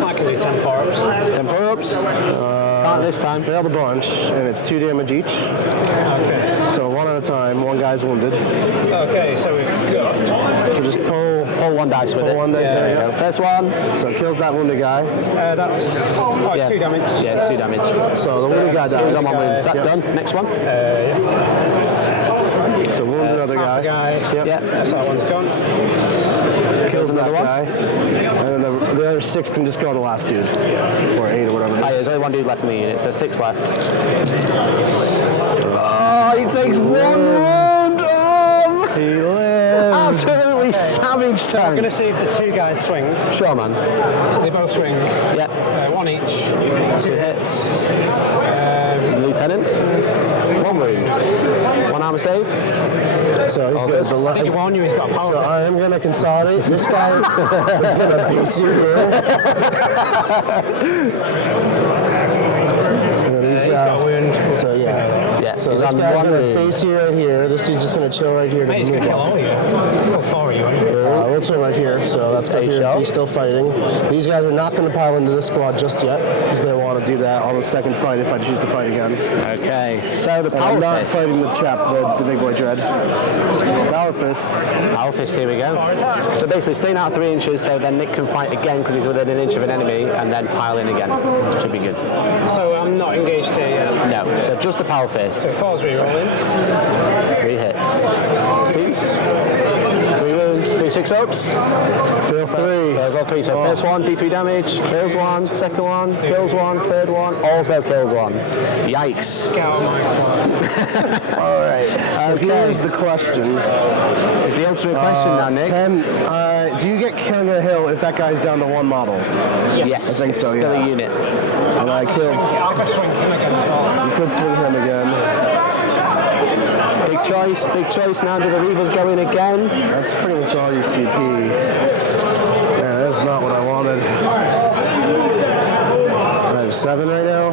I can do 10 4-ups. 10 4-ups. Can't this time. Failed a bunch, and it's 2 damage each. Okay. So 1 at a time. 1 guy's wounded. Okay, so we've got. So just pull. Pull 1 dice with Pull it. 1 dice, there you go. First one. So it kills that wounded guy. That's. Oh, it's 2 damage. Yeah, it's 2 damage. So the wounded guy He was dies. on 1 wound. That's Yep. done. Next one. So wounds another Half the guy. guy. Yep. Yeah. So that one's gone. Kills another that one. guy. And then the other 6 can just go on the last dude. Or 8 or whatever. Oh, yeah, there's only 1 dude left in the unit, so 6 left. Oh, he takes 1 wound! Oh, He lives. absolutely savage So I'm going to tank. see if the 2 guys swing. Sure, man. So they both swing. Yeah. 1 each. 2 hits. Lieutenant. 1 wound. 1 armor save. So he's good. Did you warn you he's got a power So fist? I am going to consolidate. This guy is going to piece you here. And then He's got a wound. So yeah. Yeah, So he's this on guy's 1 going to wound. base you right here. This dude's just going to chill right here. Mate, he's going to kill all of you. Well, 4 of you, anyway. We'll chill right here. So that's good. Hey, Here. shot. He's still fighting. These guys are not going to pile into this squad just yet because they want to do that on the second fight if I choose to fight again. Okay, so the And I'm power not fist. fighting the chap, the big boy dread. Power fist. Power fist, here we go. So basically, staying out 3 inches, so then Nick can fight again because he's within 1 inch of an enemy, and then pile in again. Should be good. So I'm not engaged here yet. No, so just a power fist. So 4's rerolling. 3 hits. 2s. 3 wounds. 2 6-ups. Fail 3. There's all 3. So first one, D3 damage. Kills 1. Second one, kills 1. Third one, also kills 1. Yikes. Get out of my squad. All right. Here's the question. It's the ultimate question now, Nick. Do you get King of the Hill if that guy's down to 1 model? Yes. I think so, Still yeah. a unit. And I killed. I could swing him again as well. You could swing him again. Big choice now. Do the Reavers go in again? That's pretty much all your CP. Yeah, that's not what I wanted. I have 7 right now.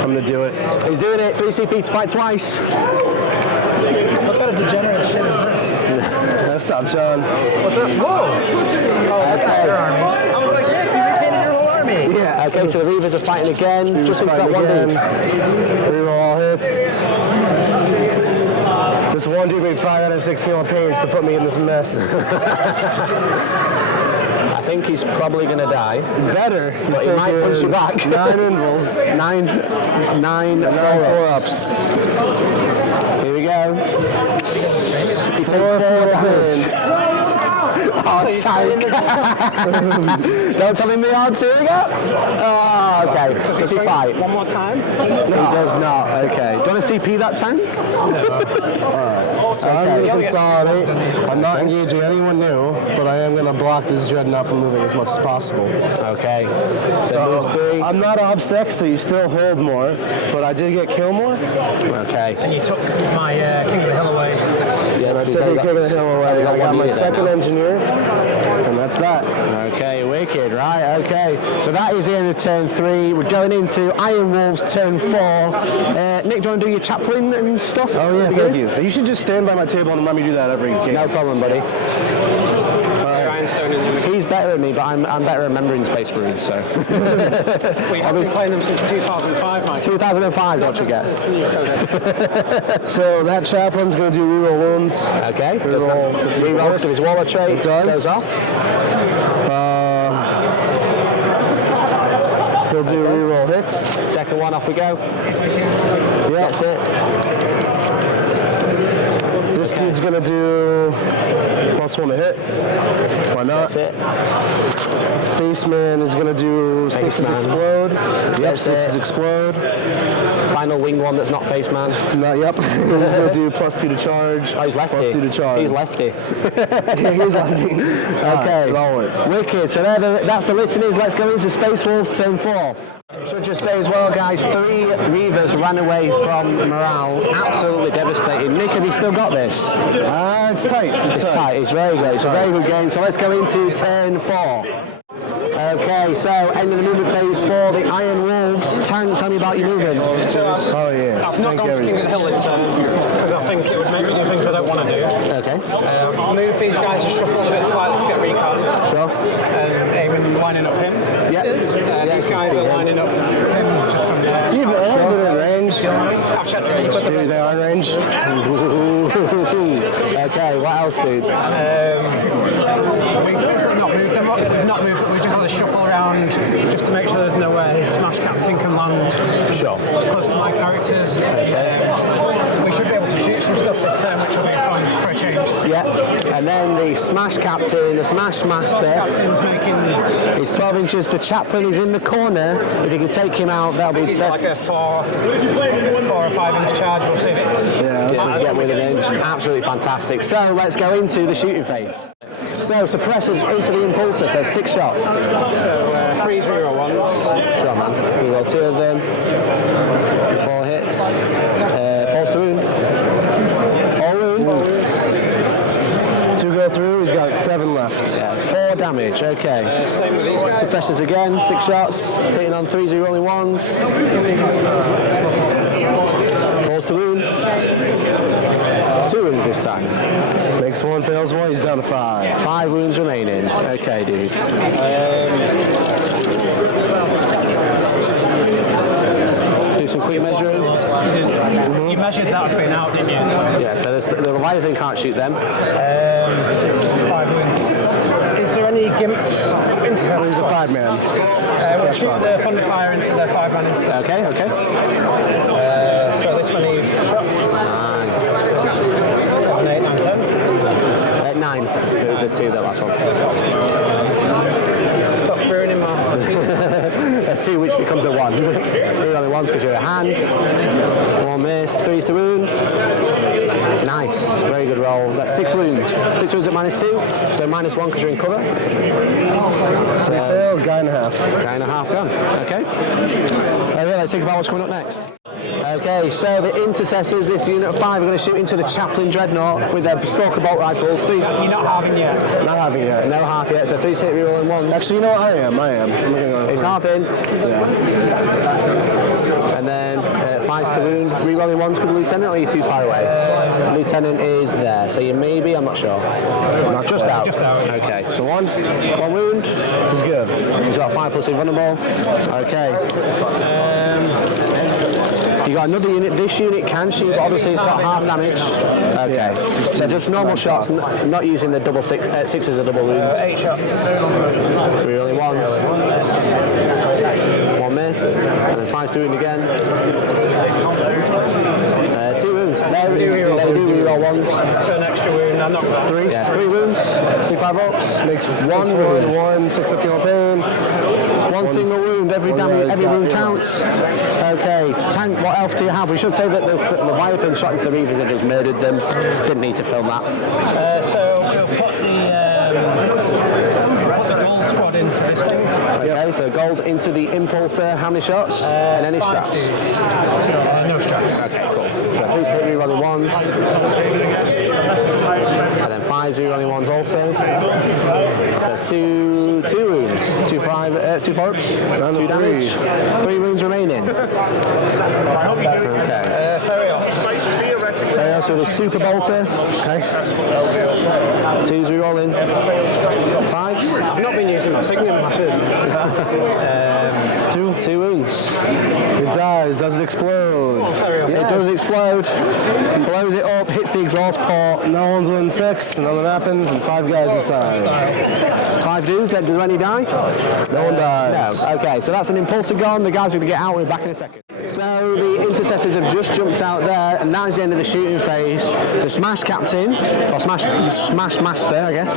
I'm gonna do it. He's doing it. 3 CP to fight twice. What kind of degenerate shit is this? What's up, John? What's up? Whoa! Oh, that's your army. I was like, Nick, you repainted your whole army. Yeah. Okay, so the Reavers are fighting again. Just into that Fight one again. dude. Reroll all hits. This one dude made 5 out of 6 feeling pains to put me in this mess. I think he's probably going to die. Better. But he might punch you back. 9 invulns. 9 4-ups. Here we go. He takes 4 damage. Oh, tank. Don't tell him the odds. Here we go. Oh, okay. Does he fight? One more time? No, he does not. Okay. Do you want to CP that tank? So I'm going to consolidate. I'm not engaging anyone new, but I am going to block this dreadnought from moving as much as possible. Okay. So moves 3. I'm not OBSEC, so you still hold more, but I did get kill more. Okay. And you took my King of the Hill away. Yeah, I took the King of the Hill away. I got my second engineer, and that's that. Okay, wicked, right, okay. So that is the end of turn 3. We're going into Iron Wolves turn 4. Nick, do you want to do your chaplain and stuff? Oh yeah, thank you. You should just stand by my table and let me do that every game. No problem, buddy. Ironstone in the He's better than me, but I'm better at remembering Space Marines, so. We have been playing them since 2005, Mike. 2005, don't forget. So that chaplain's going to do reroll wounds. Okay, Reroll to see if it reroll works. to his Waller trait. It does. Goes off. He'll do reroll hits. Second one, off we go. That's it. This dude's gonna do +1 to hit. Why not? That's it. Faceman is gonna do 6s Faceman. explode. Yep, That's 6s it. explode. Final wing one that's not face man. Not yep. He's gonna do +2 to charge. Oh, he's lefty. +2 to charge. He's lefty. He's lefty. Okay. Right, Wicked. So that's the litanies. Let's go into Space Wolves turn 4. Should just say as well, guys, 3 Reavers ran away from morale. Absolutely devastating. Nick, have you still got this? It's tight. It's tight. It's very good. It's a very good game. So let's go into turn 4. Okay, so end of the movement phase for the Iron Wolves. Tank, tell me about your movement. Oh yeah. I've not gone for King of the Hill this turn because I think it would make me do things I don't want to do. Okay. I'll move these guys just shuffle a bit slightly to get recon. Sure. Aiming lining up him. Yeah. These guys are lining up him just from there. You've been in range. I've checked the range. Here's the on range. Okay, what else, dude? We've basically not moved them up. We've not moved them. We've just had a shuffle around just to make sure there's nowhere his Smash Captain can land close to my characters. We should be able to shoot some stuff this turn, which will be fun for a change. Yeah. And then the Smash Captain, the Smash Master. Captain's making He's 12 inches. The Chaplain is in the corner. If you can take him out, that'll be like a 4 or 5 inch charge. We'll see it. Yeah, let's get with it. Absolutely fantastic. So let's go into the shooting phase. So suppressors into the impulsor, so 6 shots. So 3 0 1s. Sure, man. We roll 2 of them. 4 hits. Falls to wound. All wound. 2 go through. He's got 7 left. Yeah, 4 damage. Okay. Same with these guys. Suppressors again. 6 shots. Hitting on 3s, rolling 1s. Falls to wound. 2 wounds this time. Makes 1, fails 1. He's down to 5. 5 wounds remaining. Okay, dude. Do some quick measuring. You measured that being out, didn't you? Yeah, so the Leviathan can't shoot them. 5 wound. Is there any gimps into He's a 5-man. We'll shoot the Thunder Fire into the 5-man intercept. Okay. So this many shots. Nice. 7, 8, 9, 10. 9. It was a 2, that last one. Stop ruining my A 2 which becomes a 1. 3 only 1s because you're a hand. 1 miss, 3s to wound. Nice, very good roll. That's 6 wounds. 6 wounds at -2, so -1 because you're in cover. So, Failed, guy and a half. guy and a half gone. Okay. Okay, let's think about what's coming up next. Okay, so the intercessors, this unit of 5 are going to shoot into the Chaplain Dreadnought with their Stalker bolt rifles. 3. You're not having yet. Not having yet. No half yet, so 3 hit reroll in 1s. Actually, you know what? I am. I'm looking on It's half in. Yeah. And then 5s to wound, re-rolling 1s with the Lieutenant, or are you too far away? Lieutenant is there, so you maybe, I'm not sure. Not just out. Just out. Okay, so 1 wound. He's good. He's got 5+ invulnerable. Okay. You got another unit. This unit can shoot, but obviously it's got half damage. Okay. So just normal shots, not using the double 6s or double wounds. 8 shots. 3 rolling 1s. 1 missed, and then 5 to wound again. 2 wounds. They do reroll 1s. So an extra wound. I'm not going to 3. Yeah, 3 wounds. 3 5 ups. Makes 1 wound. 1 6 up kill pain. 1 single wound. Every wound counts. Okay, Tank. What else do you have? We should say that the Leviathan shot into the Reavers and just murdered them. Didn't need to film that. So we'll put the gold squad into this thing. Okay, so gold into the Impulsor. How many shots? And any 5 straps? dudes. No straps. Okay, cool. Yeah, 3 hit rerolling 1s. And then 5 rerolling 1s also. So 2 wounds. 2 4-ups. 2 damage. 3 wounds remaining. Okay. Ferios with a Super Bolter. Okay. 2s rerolling. 5s. I've not been using my Signum, I should. 2 wounds. It does it explode? It does explode. Blows it up, hits the exhaust port. No one's within 6, nothing happens, and 5 guys inside. 5 dudes, do any die? No one dies. No. Okay, so that's an Impulsor gone. The guys are going to get out. We're back in a second. So the intercessors have just jumped out there, and that is the end of the shooting phase. The Smash Captain, or Smash Master, I guess,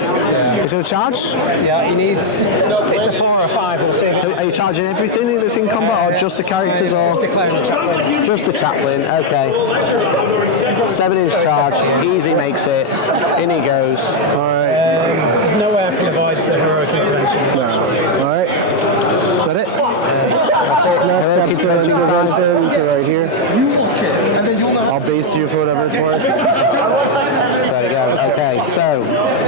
is going to charge. Yeah, he needs. It's a 4 or 5. We'll see. Are you charging everything that's in combat, or just the characters, or Declaring the chaplain. just the chaplain? Okay. 7-inch charge, easy makes it. In he goes. All right. There's no way I can avoid the heroic intervention. All right. Is that it? That's it. Smash intervention to right here. I'll base you for whatever it's worth. There you go. Okay, so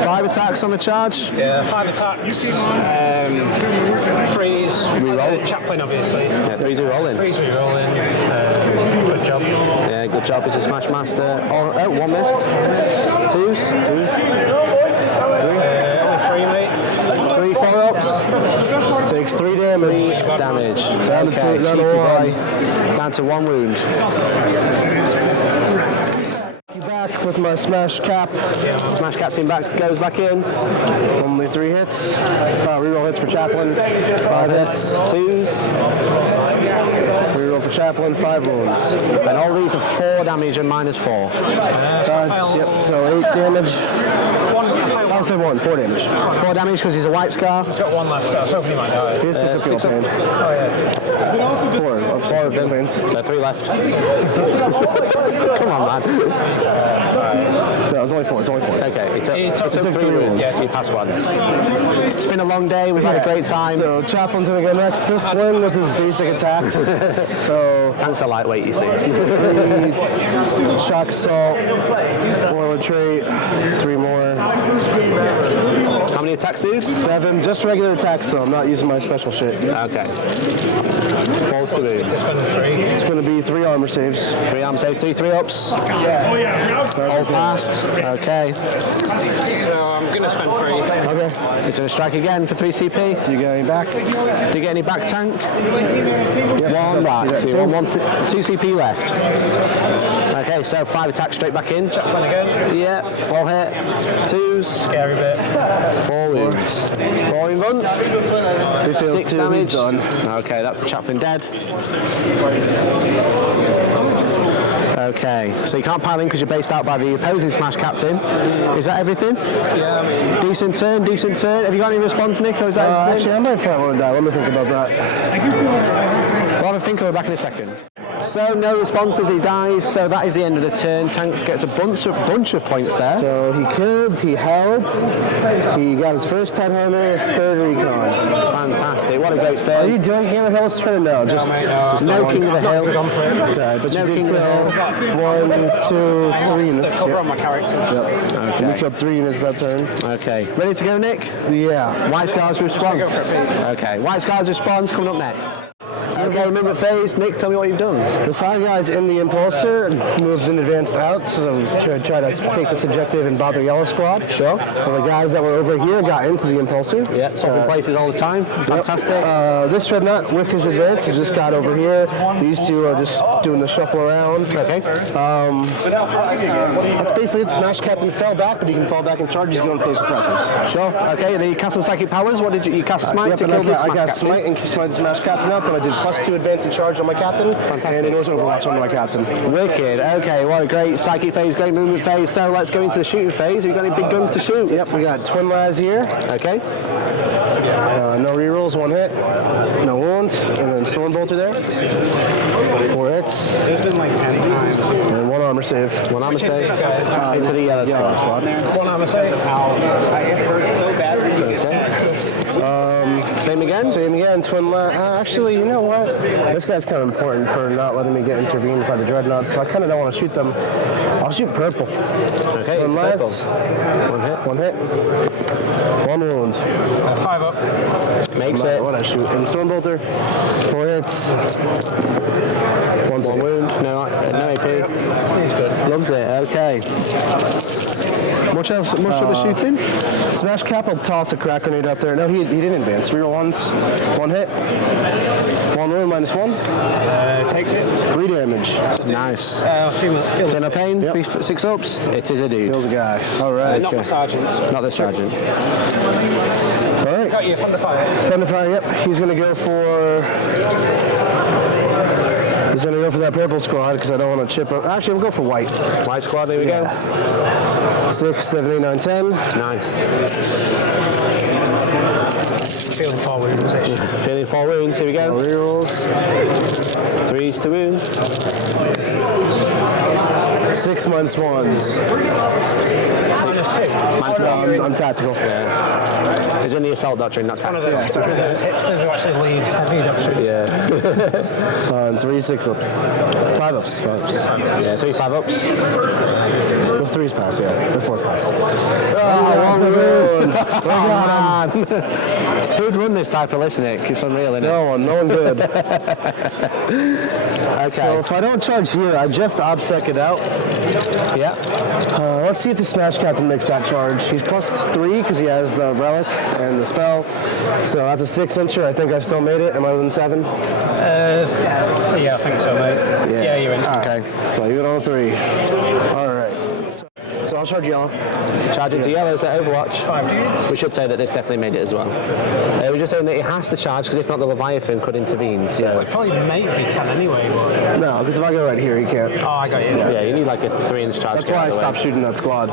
5 attacks on the charge. Yeah, 5 attacks. Freeze. Reroll. Chaplain, obviously. Yeah, 3's rolling. Freeze rerolling. Good job. Yeah, good job as a Smash Master. Oh, 1 missed. 2s. Only 3, mate. 3 4-ups. Takes 3 damage. Damage. Down to Okay, down to cheeky 1. boy. Down to 1 wound. Back with my smash cap. Smash Captain goes back in. Only 3 hits. Reroll hits for chaplain. 5 hits. 2s. Reroll for chaplain. 5 wounds. And all these are 4 damage and -4. Yep. So 8 damage. I'll say 1. 4 damage. 4 damage because he's a white scar. Got 1 left. I was hoping he might die. Here's 6 of 6 up. pain. Oh, yeah. 4 of them pains. So 3 left. Come on, man. No, it's only 4. It's only 4. Okay, it's up 3 3 wounds. wounds. You passed 1. It's been a long day. We've had a great time. So chaplain's gonna go next to swing with his basic attacks. So Tanks are lightweight, you see. 3 shock assault, warlord trait, 3 more. How many attacks, dude? 7, just regular attacks though. I'm not using my special shit. Okay. Falls to wound. Spend 3. It's gonna be 3 armor saves. 3 arm saves, 3 3-ups. All passed. Okay. So I'm going to spend 3. Okay. He's going to strike again for 3 CP. Do you get any back? Do you get any back tank? 1 back. So you want 2 CP left. Okay, so 5 attacks straight back in. Chaplain again. Yeah, all hit. 2s. Scary bit. 4 wounds. 4 in front. He fails 6 2, damage. he's done. Okay, that's the chaplain dead. Okay, so you can't pile in because you're based out by the opposing Smash Captain. Is that everything? Yeah. Decent turn, decent turn. Have you got any response, Nick, or is that everything? Actually, I might front one die. Let me think about that. We'll have a think, we'll be back in a second. So no response as he dies, so that is the end of the turn. Tanks gets a bunch of points there. So he killed, he held, he got his first 10 hunter, his 3rd recon. Fantastic, what a great Are turn. you doing King of the Hill's turn? No, just No King of the Hill. okay, but No you King did of the kill 1, 2, 3 units. Cover on my characters. Yep. You killed 3 units that turn. Okay, ready to go, Nick? Yeah. White Scars response. Okay, White Scars response coming up next. Okay, remember the phase. Nick, tell me what you've done. The 5 guys in the Impulsor moves in advanced out, so try to take this objective and bother Yellow Squad. Sure. And the guys that were over here got into the Impulsor. Yeah, swapping places all the time. Fantastic. This Dreadnought with his advance just got over here. These 2 are just doing the shuffle around. Okay. That's basically it. Smash Captain fell back, but he can fall back and charge. He's going to face suppressors. Sure. Okay, then you cast some psychic powers. What did you cast? Smite to Yep, kill the I Smash got Captain? Smite and Smite the Smash Captain out, then I did +2 advance and charge on my captain. And it was Overwatch on my captain. Wicked. Okay, what a great psychic phase, great movement phase. So let's go into the shooting phase. Have you got any big guns to shoot? Yep, we got Twin Laz here. Okay. No rerolls, 1 hit. No wound. And then Stormbolter there. 4 hits. There's been like 10 times. And 1 armor save. 1 armor save. Into the Yellow Squad. 1 armor save. It hurts so bad when you get Same again? Same again, Twin Laz. Actually, you know what? This guy's kind of important for not letting me get intervened by the Dreadnoughts, so I kind of don't want to shoot them. I'll shoot purple. Okay, Twin it's Laz. purple. 1 hit. 1 hit. 1 wound. 5 up. Makes it. What I shoot? And Stormbolter. 4 hits. 1 wound. No AP. He's good. Loves it. Okay. Much else? Much other shooting? Smash Cap will toss a crack grenade up there. No, he didn't advance. Reroll 1s. 1 hit. 1 wound, -1. Takes it. 3 damage. Nice. Feel Feel no pain? Yep. 6 ups? It is a dude. Kills a guy. All right. Not my sergeant. Not the sergeant. All right. Got you, Thunderfire. Thunderfire, yep. He's going to go for He's going to go for that purple squad because I don't want to chip up. Actually, we'll go for white. White squad, here we go. 6, 7, 8, 9, 10. Nice. Feeling 4 wounds. Feeling 4 wounds, here we go. Rerolls. 3s to wound. 6 minus 1s. I'm tactical. Yeah. It's in the assault doctrine, not tactical. One of those hipsters who actually leaves heavy doctrine. Yeah. And 3 6-ups. 5-ups. 5-ups. Yeah, 3 5-ups. The 3s pass, yeah. The 4s pass. Who'd run this type of list, Nick? It's unreal, isn't it? No one good. Okay. So if I don't charge here, I just OBSEC it out. Yeah. Let's see if the Smash Captain makes that charge. He's +3 because he has the relic and the spell. So that's a 6-incher. I think I still made it. Am I within 7? Yeah, I think so, mate. Yeah, you're in. Okay. So you on 3. All right. So I'll charge yellow. Charging to yellows at Overwatch. 5 dudes. We should say that this definitely made it as well. We're just saying that it has to charge because if not, the Leviathan could intervene. So Probably maybe can anyway, but... No, because if I go right here, he can't. Oh, I got you. yeah, you need like a 3-inch charge. That's why I stopped shooting that squad.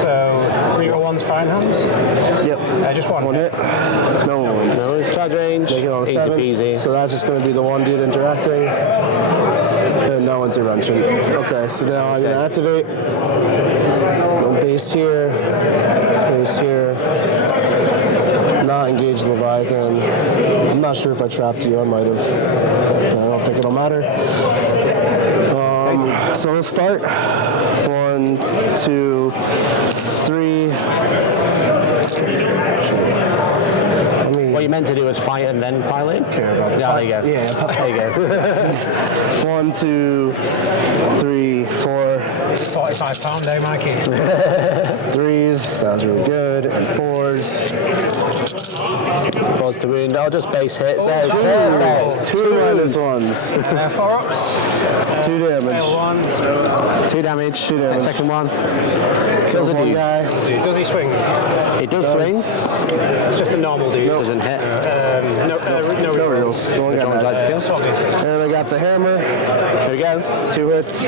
So, reroll 1's fine hands? Yep. Just 1. 1 hit. No one. No charge range. Make it on a Easy 7. peasy. So that's just going to be the 1 dude interacting. And no intervention. Okay, so now I'm going to activate. Base here. Base here. Not engage Leviathan. I'm not sure if I trapped you. I might have. I don't think it'll matter. So let's start. 1, 2, 3. What you meant to do was fight and then pile in? Care about it. Yeah, there you go. Yeah, There you go. 1, 2, 3, 4. £45, eh, Mikey? 3s, that was really good, and 4s. 4s to wound. I'll just base hits. Oh, Perfect. 2 minus 1s. 4 ups. 2 damage. 1. 2 damage. 2 damage. Second one. Kills a one dude. guy. Does he swing? It does swing. It's just a normal dude. Doesn't hit. No rerolls. One guy Would you like to kill? It's all good. And I got the hammer. Here we go. 2 hits.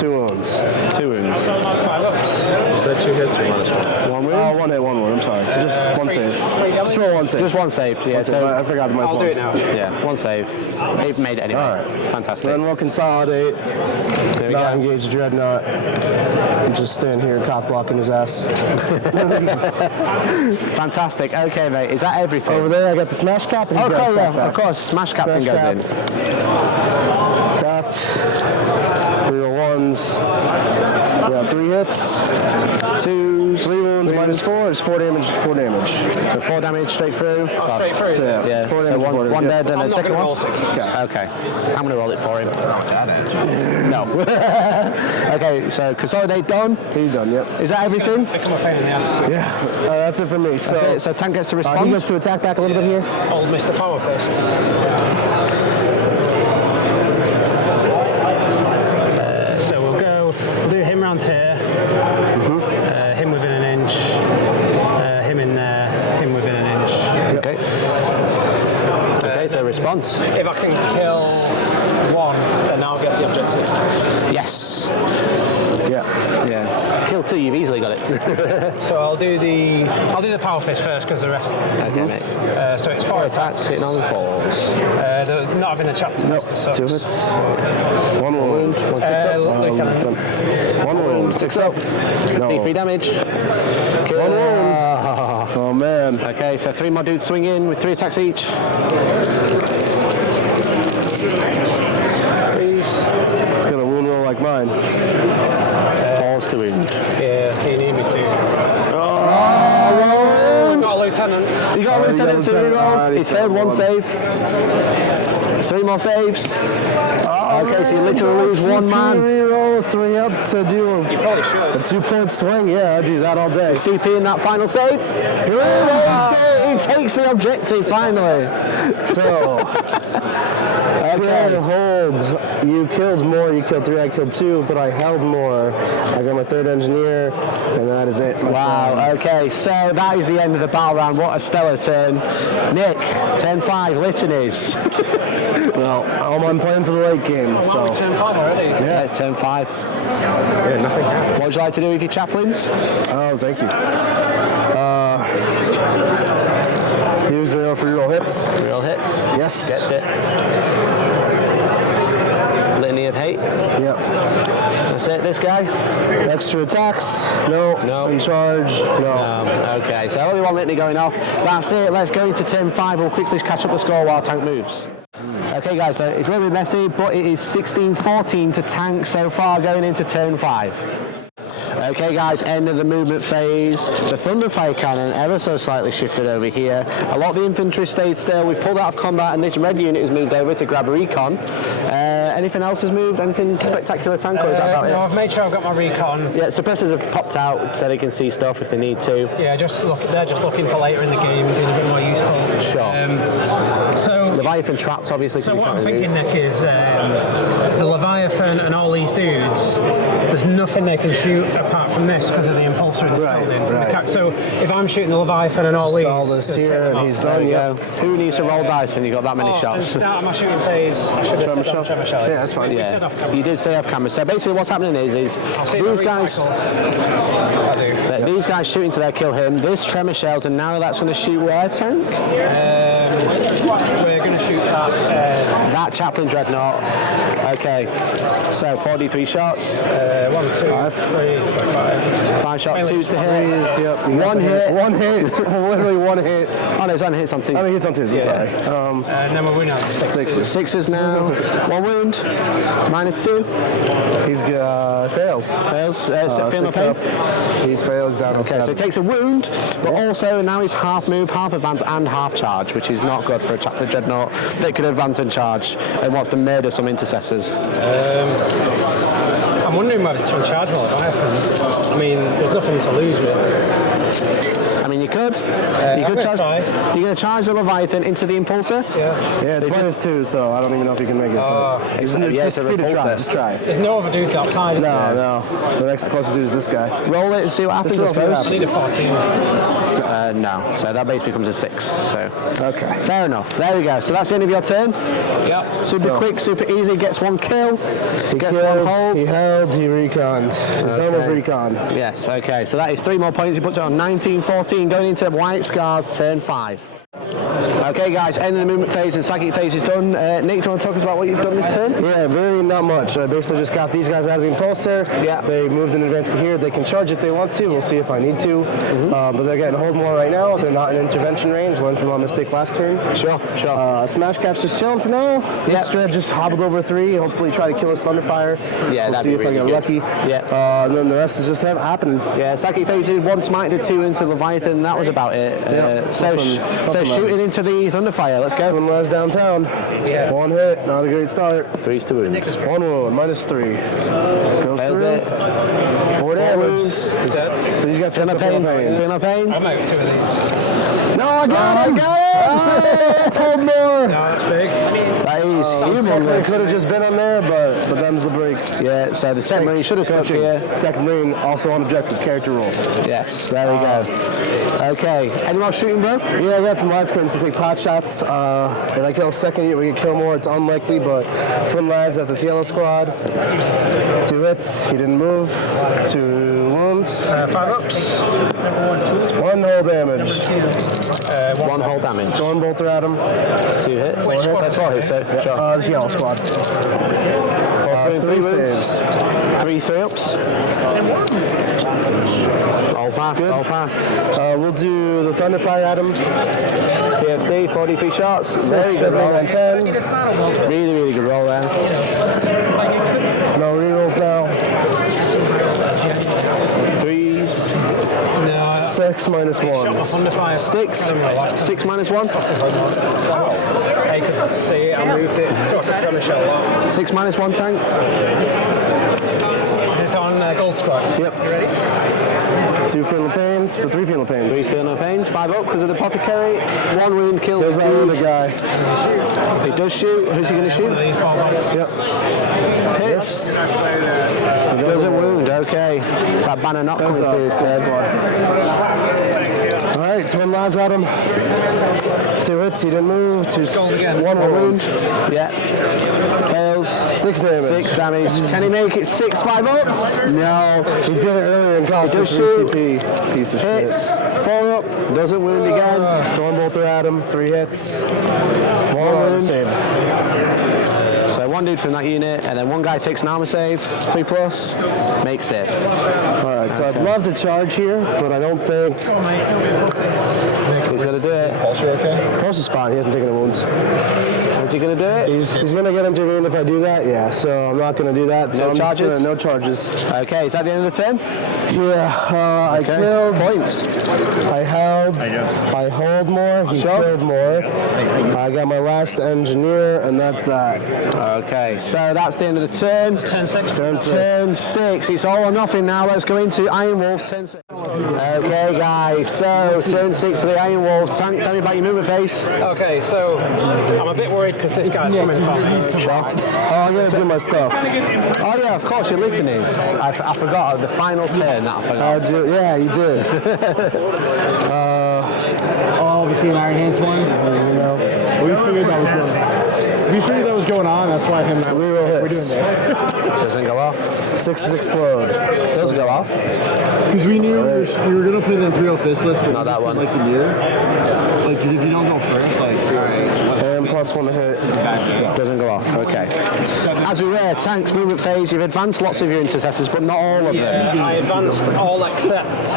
2 wounds. 2 wounds. 5 ups. Is that 2 hits or minus 1? 1 wound. 1 hit, 1 wound. I'm sorry. So just 1 save. 3 damage? Just roll 1 save. Just 1 saved. Yeah, One save. so I forgot the minus I'll 1. do it now. yeah, 1 save. They've made it anyway. All right. Fantastic. Then we'll consolidate. There we Not go. engage Dreadnought. And just stand here cock blocking his ass. Fantastic. Okay, mate. Is that everything? Over there, I got the Smash Cap. And he's got Okay, attack yeah, of back. course. Smash Captain Smash goes in. Capped. Real 1s. We got 3 hits. 2s. 3 wounds minus 4 is 4 damage. 4 damage. So 4 damage straight through. Straight through. So, yeah, Yeah, it's 4 so damage. one dead and I'm a not second going to one. roll 6. Okay, I'm going to roll it for him. No. Okay, so consolidate done. He's done, yep. Is that everything? Become a pain in the ass. Yeah. That's it for me. So, Okay, so Tank gets to he respond. gets to attack back a little bit here. Old Mr. Power Fist. So we'll do him round here. Him within an inch. Him in there. Him within an inch. Okay. Okay, so response. If I can kill 1, then I'll get the objective. Yes. Yeah. Yeah. Kill 2, you've easily got it. So I'll do the Power Fist first because the rest. Okay, mate. So it's 4 attacks. Hitting on 4s. Not having a chapter. Nope. The subs. 2 hits. 1 wound. 1 6 up. Lieutenant. 1 wound. 6 up. No. D3 damage. 1 wound. Ah. Oh, man. Okay, so 3 more dudes swing in with 3 attacks each. It's going to wound roll like mine. 4s to wound. Yeah, he need me to. Got a lieutenant. You got a lieutenant, 2 rerolls. He's failed 1 save. 3 more saves. Okay, so you literally lose 1 man. Reroll 3 up to do You probably should. a 2-point swing. Yeah, I do that all day. CP in that final save. He takes the objective finally. So, okay, hold. You killed more. You killed 3. I killed 2, but I held more. I got my 3rd engineer, and that is it. Wow, okay, so that is the end of the battle round. What a stellar turn. Nick, turn 5, litanies. Well, I'm playing for the late game, Wow, so. we turn 5 already. Yeah, turn 5. Yeah, nothing happened. What would you like to do with your chaplains? Oh, thank you. Use the for real hits. Real hits. Yes. Gets it. Litany of hate. Yep. That's it, this guy? Extra attacks. No. No. In charge. No. Okay, so only one litany going off. That's it. Let's go into turn 5. We'll quickly catch up the score while tank moves. Okay guys, so it's a little bit messy, but it is 16-14 to tank so far going into turn 5. Okay guys, end of the movement phase. The Thunderfire cannon ever so slightly shifted over here. A lot of the infantry stayed still. We've pulled out of combat and this red unit has moved over to grab a recon. Anything else has moved? Anything spectacular tank or is that about No, it? I've made sure I've got my recon. Yeah, suppressors have popped out so they can see stuff if they need to. Yeah, they're just looking for later in the game, being a bit more useful. Sure. So Leviathan trapped obviously. what I'm thinking, Nick, is the Leviathan and all these dudes, there's nothing they can shoot apart from this because of the impulsor in the building. right. So if I'm shooting the Leviathan and all these, All this just take here, them and off. he's done. Yeah. Who needs to roll dice when you've got that many And shots? start my shooting phase, I should have said on Tremor. Yeah, that's fine. We Yeah, said off camera. you did say off camera. So basically what's happening is I'll see if these I guys, recycle. I do. these guys shooting to their kill him, this tremor shells, and now that's going to shoot where, tank? We're going to shoot that. That chaplain dreadnought. Okay, so 43 shots. 1, 2, 3, 4, 5. 5 shots, 2 to hit. Yep. One hit. One hit. Literally one hit. Oh no, it's on hits on 2. I mean, hits on twos. I'm sorry. And then we're winning 6. 6s now. 1 wound. -2. He's fails. Fails. Feel no pain. He's fails down. Okay, so he takes a wound, but also now he's half move, half advance, and half charge, which is not good for a chaplain dreadnought that could advance and charge and wants to murder some intercessors. I'm wondering whether to charge my Leviathan. I mean, there's nothing to lose really. I mean, you could. You could charge. You're going to charge the Leviathan into the impulsor. Yeah, it's -2, so I don't even know if you can make it. It's just a free to try. repulsor. Just try. There's no other dudes outside. No. The next closest dude is this guy. Roll it and see what happens. I suppose. I need a 14. No, so that base becomes a 6. So Okay. fair enough. There we go. So that's the end of your turn. Yep. Super quick, super easy. Gets 1 kill. Gets 1 hold. He held. He reconned. He's done with recon. Yes. Okay. So that is 3 more points. He puts it on 19-14, going into White Scars turn 5. Okay, guys, end of the movement phase and psychic phase is done. Nick, do you want to talk us about what you've done this turn? Yeah, very not much. I basically just got these guys out of the impulsor. Yeah. They moved in advance to here. They can charge if they want to. We'll see if I need to. But they're getting hold more right now. They're not in intervention range. Learned from my mistake last turn. Sure. Smash Cap's just chilling for now. This Dread just hobbled over 3. Hopefully try to kill his Thunderfire. Yeah, we'll that'd see be if really I get good. lucky. Yeah. And then the rest is just happening. Yeah, psychic phase did 1 smite, did 2 into Leviathan. That was about it. So shooting into the Thunderfire. Let's go. One last downtown. Yeah. 1 hit. Not a great start. 3's to wound. 1 wound. -3. Goes Fails through. it. 4 damage. wounds. But he's got Feel no pain. Feel no pain. I might have 2 of these. No, I got him! Let's hold more! No, that's big. That is Technically humongous. could have just been on there, but them's the breaks. Yeah, so the Tech Marine should have stuck here. Tech Marine, also on objective, character roll. Yes, there we go. Okay, any more shooting, bro? Yeah, I got some last curtains to take pot shots. If I kill a second unit, we can kill more. It's unlikely, but Twin Lads at this yellow squad. 2 hits, he didn't move. 2 wounds. 5 ups. 1 hull damage. 1 whole damage. Storm bolter at him. 2 hits. 4 hits. That's 4 hits, so sure. This yellow squad. 3 3 wounds. saves. 3 3-ups. All passed, all passed. We'll do the Thunderfire at him. TFC, 43 shots. Very 6, good 7, roll. 9, 10. Really, really good roll there. No rerolls now. 3s. No. 6 -1s. Under 5. 6. 6 -1. I could see it. I moved it. So I could try to show that. 6 -1 tank. Is this on Gold Squad? Yep. 2 Fatal Pains, so 3 Fatal Pains. 3 feel no pains. 5 up because of the apothecary. 1 wound kills. There's that wounded guy. He does shoot. Who's he going to One of shoot? these ball bombs. Yep. Hits. Doesn't wound. Okay. That banner not coming through his turn. Alright, Alright, twin lads at him. 2 hits, he didn't move. One wound. Yeah. Fails. 6 damage. 6 damage. Can he make it 6-5 ups? No, he did it earlier and cost him 3 CP. Piece of Hits. shit. 4 up. Doesn't wound again. Stormbolter at him, 3 hits. 1 wound. Save. So 1 dude from that unit, and then 1 guy takes an armor save, 3+, makes it. Alright, so I'd love to charge here, but I don't think he's going to do it. Pulse okay? Pulse is fine, he hasn't taken a wounds. Is he going to do it? He's going to get intervened if I do that, yeah, so I'm not going to do that. So No charges? No charges. Okay, is that the end of the turn? Yeah, I killed. Points. I held. I hold more, he killed more. I got my last engineer, and that's that. Okay, so that's the end of the turn. Turn 6. Turn 6. Turn 6. It's all or nothing now. Let's go into Iron Wolves. Turn 6. Okay, guys. So turn 6 for the Iron Wolves. Tell me about your movement phase. Okay, so I'm a bit worried because this guy's coming from. Sure. Oh, I'm going to do my stuff. Oh yeah, of course. Your litanies. I forgot the final turn. That I forgot. Yeah, you did. Obviously an Iron Hands ones. You know, we figured that was going on. That's why him and I we're doing this. Doesn't go off. 6s explode. Does go off. Because we knew we were gonna play the Imperial Fist list, but Not that one. like the mirror. Like, because if you don't go first, like, alright. And +1 to hit. Doesn't go off. Okay. As we were, tanks movement phase. You've advanced lots of your intercessors, but not all of them. I advanced all except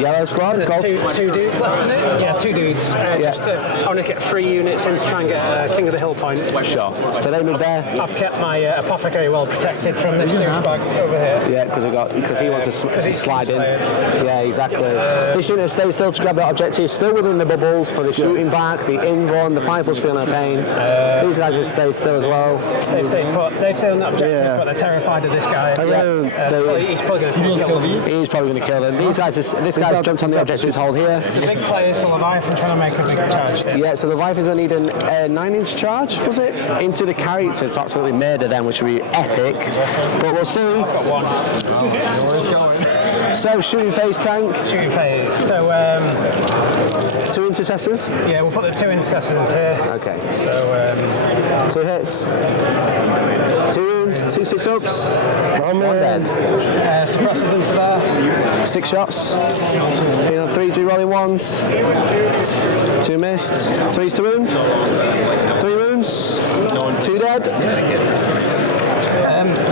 Yellow squad. there's Gold. two dudes left in it. Yeah, 2 dudes. Just to, I want to get 3 units in to try and get King of the Hill point. Sure. So they move there. I've kept my apothecary well protected from this douchebag over here. Yeah, because he wants to slide in. Yeah, exactly. This unit stays still to grab that objective. Still within the bubbles for the shooting back, the in run, the 5+ feel no pain. These guys just stayed still as well. They've stayed put. They've stayed on that objective, but they're terrified of this guy. He's probably going to kill them. He's probably going to kill them. This guy's jumped on the objectives hold here. The big player is the Leviathan trying to make a big charge here. Yeah, so the Leviathan's going to need a 9-inch charge, was it? Into the characters to absolutely murder them, which would be epic. But we'll see. I've got 1. Where it's going. So, shooting phase tank. Shooting phase. So, 2 intercessors. yeah, we'll put the 2 intercessors into here. Okay. So, 2 hits. 2 wounds, 2 6-ups. 1 dead. suppressors into there. 6 shots. 3 2 rolling 1s. 2 missed. 3's to wound. 3 wounds. 2 dead.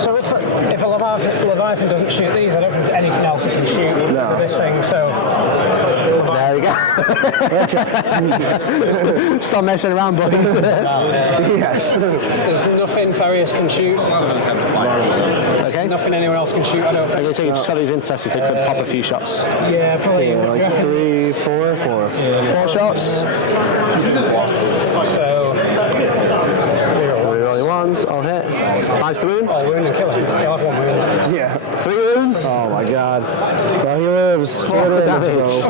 So if a Leviathan doesn't shoot these, I don't think there's anything else it can shoot to this thing. So there we go. Stop messing around, boys. Yes. there's nothing Farius can shoot. Okay. Nothing anyone else can shoot. I don't think. Okay, so you've just got these intercessors. They could pop a few shots. Yeah, probably. Like 3, 4, 4. 4 shots. So. 3 rolling 1s. I'll hit. 5's to wound. Oh, wound and kill him. He'll have 1 wound. Yeah. 3 wounds. Oh my god. Well, he lives. 4 damage.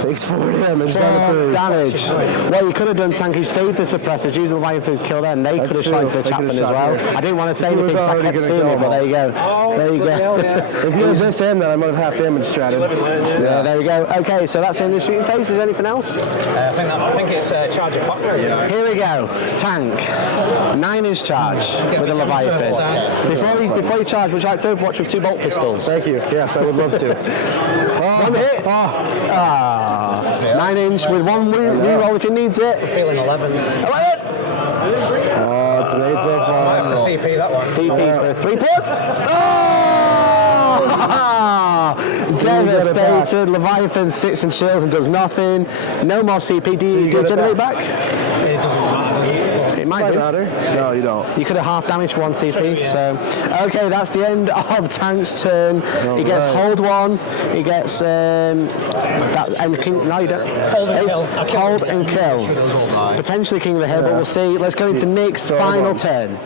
Takes 4 damage. 4 damage. What you could have done, Tank, is save the suppressors, use the Leviathan to kill them. They could have shot into the Chapman as well. I didn't want to say anything because I kept seeing it, but there you go. There you go. If you was this in, then I might have half damage stratted. Yeah, there we go. Okay, so that's the end of the shooting phase. Is there anything else? I think it's charge of clockwork. Here we go. Tank. 9-inch charge with a Leviathan. Before you charge, would you like to overwatch with 2 bolt pistols? Thank you. Yes, I would love to. 1 hit. 9-inch with 1 reroll if he needs it. I'm feeling 11. 11. It's an 8 so I far. have to CP that one. CP for 3+. Oh! Devastated. Leviathan sits and chills and does nothing. No more CP. Do you generate back? It doesn't matter, does it? It might do. Matter? No, you don't. You could have half damaged 1 CP. So, okay, that's the end of Tank's turn. He gets hold 1. He gets that and king. No, you don't. Hold and kill. Hold and kill. Potentially King of the Hill, but we'll see. Let's go into Nick's final turn.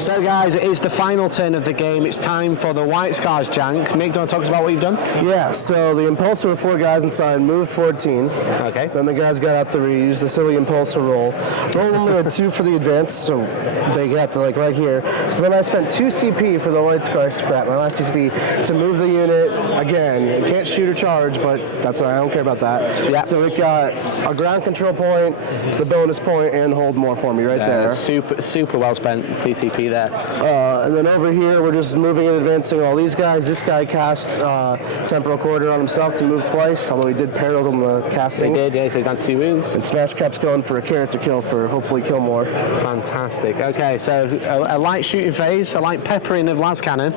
So guys, it is the final turn of the game. It's time for the White Scars jank. Nick, do you want to talk about what you've done? Yeah, so the Impulsor with 4 guys inside moved 14. Okay. Then the guys got out 3, used the silly Impulsor roll. Rolled only a 2 for the advance, so they got to like right here. So then I spent 2 CP for the White Scar strat, my last CP, to move the unit. Again, you can't shoot or charge, but that's all right, I don't care about that. Yeah. So it got a ground control point, the bonus point, and hold more for me right there. Super well spent TCP there. And then over here, we're just moving and advancing all these guys. This guy cast Temporal Corridor on himself to move twice, although he did perils on the casting. He did, yeah, so he's had 2 wounds. And Smash Cap's going for a character kill for hopefully kill more. Fantastic. Okay, so a light shooting phase, a light peppering of las cannon.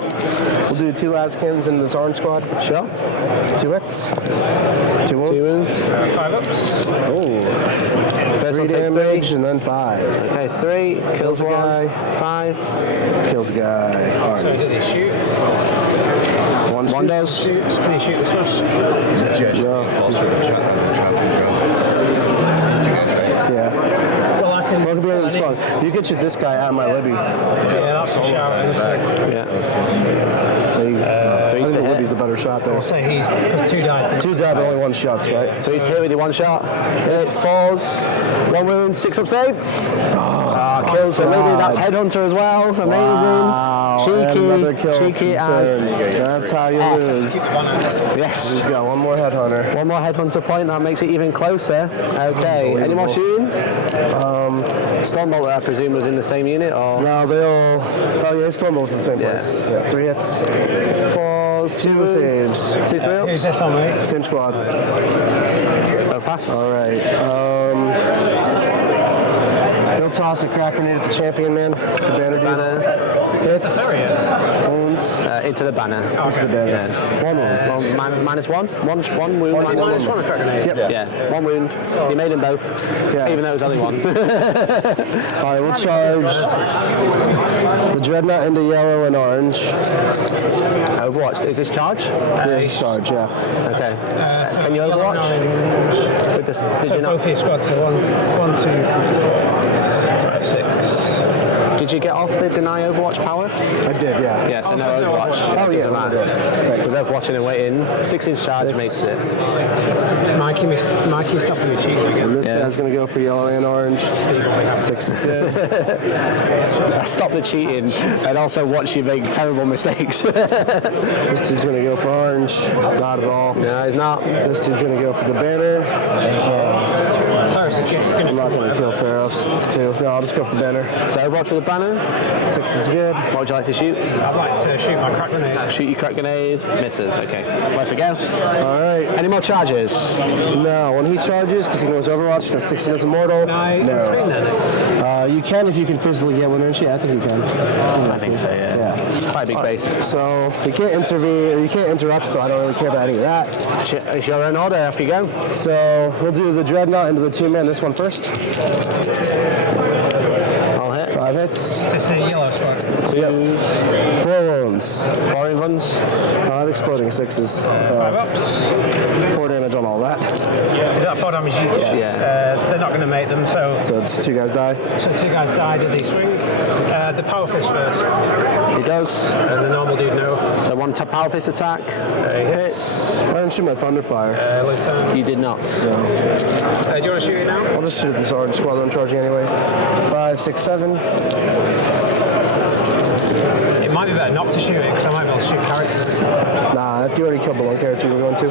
We'll do 2 las cannons into this orange squad. Sure. 2 hits. 2 wounds. 5 ups. Oh. First 3 one takes damage 3. and then 5. Okay, 3. Kills a one. guy. 5. Kills a guy. So did he shoot? One does. Shoots. Can he shoot the smash? Yeah. Well, I can. Welcome to the squad. You can shoot this guy at my Libby. Yeah, that's a shout. Yeah. I think the Libby's the better shot there. I'll say he's because 2 died. 2 died, but only 1 shots, right? 3's hit with your 1 shot. It falls. 1 wound, 6 up save. Kills a lady. That's Headhunter as well. Amazing. Wow. Another kill. Cheeky as. That's how you lose. Yes. He's got 1 more Headhunter. 1 more Headhunter point. That makes it even closer. Okay. Any more shooting? Stormbolt, I presume, was in the same unit, or? No, they all. Oh yeah, Stormbolt's in the same Yeah. place. Yeah. 3 hits. 4s, 2 saves. 2 3 ups. Who's this on, mate? Same squad. Passed. All right. He'll toss a crack grenade at the champion, man. The banner. Hits. Wounds. Into the banner. Into the banner. Yeah. 1 wound. Minus 1. One wound. Minus 1 a crack grenade. Yep. Yeah. 1 wound. You made them both. Yeah. Even though it was only 1. All right, we'll charge the Dreadnought into yellow and orange. Overwatch. Is this charge? Yes, charge, yeah. Okay. Can you overwatch? With this, did So you not? both your squads, so 1, 2, 3, 4, 5, 6. Did you get off the deny Overwatch power? I did, yeah. Yeah, so no so no Overwatch. Oh, yeah, Doesn't matter. Thanks. We're both watching and waiting. 6-inch charge 6. makes it. Mikey stopping me cheating again. And this guy's going to go for yellow and orange. 6 is good. Stop the cheating and also watch you make terrible mistakes. This dude's going to go for orange. Not at all. No, he's not. This dude's going to go for the banner. I'm not going to kill Pharaohs, too. No, I'll just go for the banner. So Overwatch with the banner. 6 is good. What would you like to shoot? I'd like to shoot my crack grenade. Shoot your crack grenade. Misses. Okay. Worth a go. All right. Any more charges? No, when he charges, because he knows Overwatch, because 60 is immortal. No. You can if you can physically get within. Yeah, I think you can. I think so, yeah. Quite a big base. So you can't intervene, or you can't interrupt, so I don't really care about any of that. It's your own order. Off you go. So we'll do the Dreadnought into the 2-man, this one first. I'll hit. 5 hits. This is a yellow squad. 2. 4 wounds. 4 invulns. 5 exploding 6s. 5 ups. 4 damage on all that. Is that 4 damage each? Yeah. They're not going to make them, so So just 2 guys die. 2 guys died. Did they swing? The power fist first. He does. And the normal dude no. So 1 power fist attack. He hits. Why didn't shoot my Thunderfire? Later. You did not. Do you want to shoot it now? I'll just shoot this orange squad that I'm charging anyway. 5, 6, 7. It might be better not to shoot it because I might be able to shoot characters. Nah, you already killed the 1 character you were going to.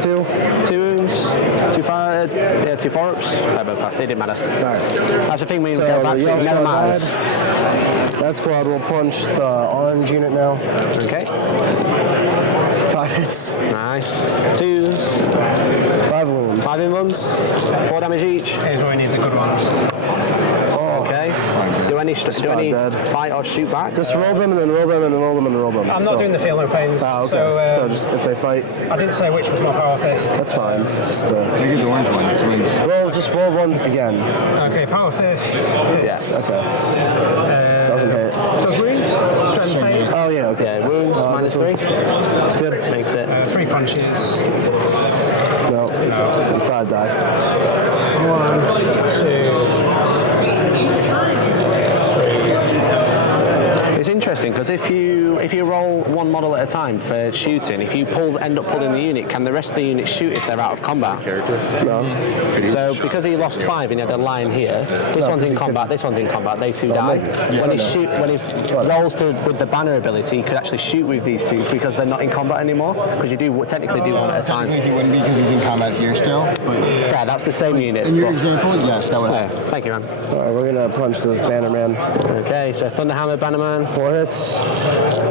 2. 2 wounds. 2 fire. Yeah, 2 4-ups. Both passed. It didn't matter. Alright. That's the thing we So go back the to. yellow It never squad matters. died. That squad will punch the orange unit now. Okay. 5 hits. Nice. 2s. 5 wounds. 5 invulns. 4 damage each. Here's where we need the good ones. Okay. Do any dead. fight or shoot back? Just roll them and then roll them and then roll them and roll them. I'm not doing the feel no pains. Okay. So, just if they fight, I didn't say which was my power fist. that's fine. Just Look at the orange one. It's wins. just roll 1 again. Okay, power fist. Yes. Okay. Doesn't hit. Does wound? Strength 8. Oh yeah. Okay. Yeah, wounds minus 3. That's good. Makes it. 3 punches. No. 5 die. 1, 2, 3, because if you roll one model at a time for shooting, if you end up pulling the unit, can the rest of the unit shoot if they're out of combat? No. So because he lost 5 and he had a line here, this one's in combat, this one's in combat, they 2 die. When he rolls with the banner ability, he could actually shoot with these 2 because they're not in combat anymore, because you technically do one at a time. He wouldn't because he's in combat here still. But fair, that's the same unit. In your example, yes, that would happen. Thank you, man. All right, we're going to punch this Bannerman. Okay, so Thunderhammer, Bannerman, 4 hits,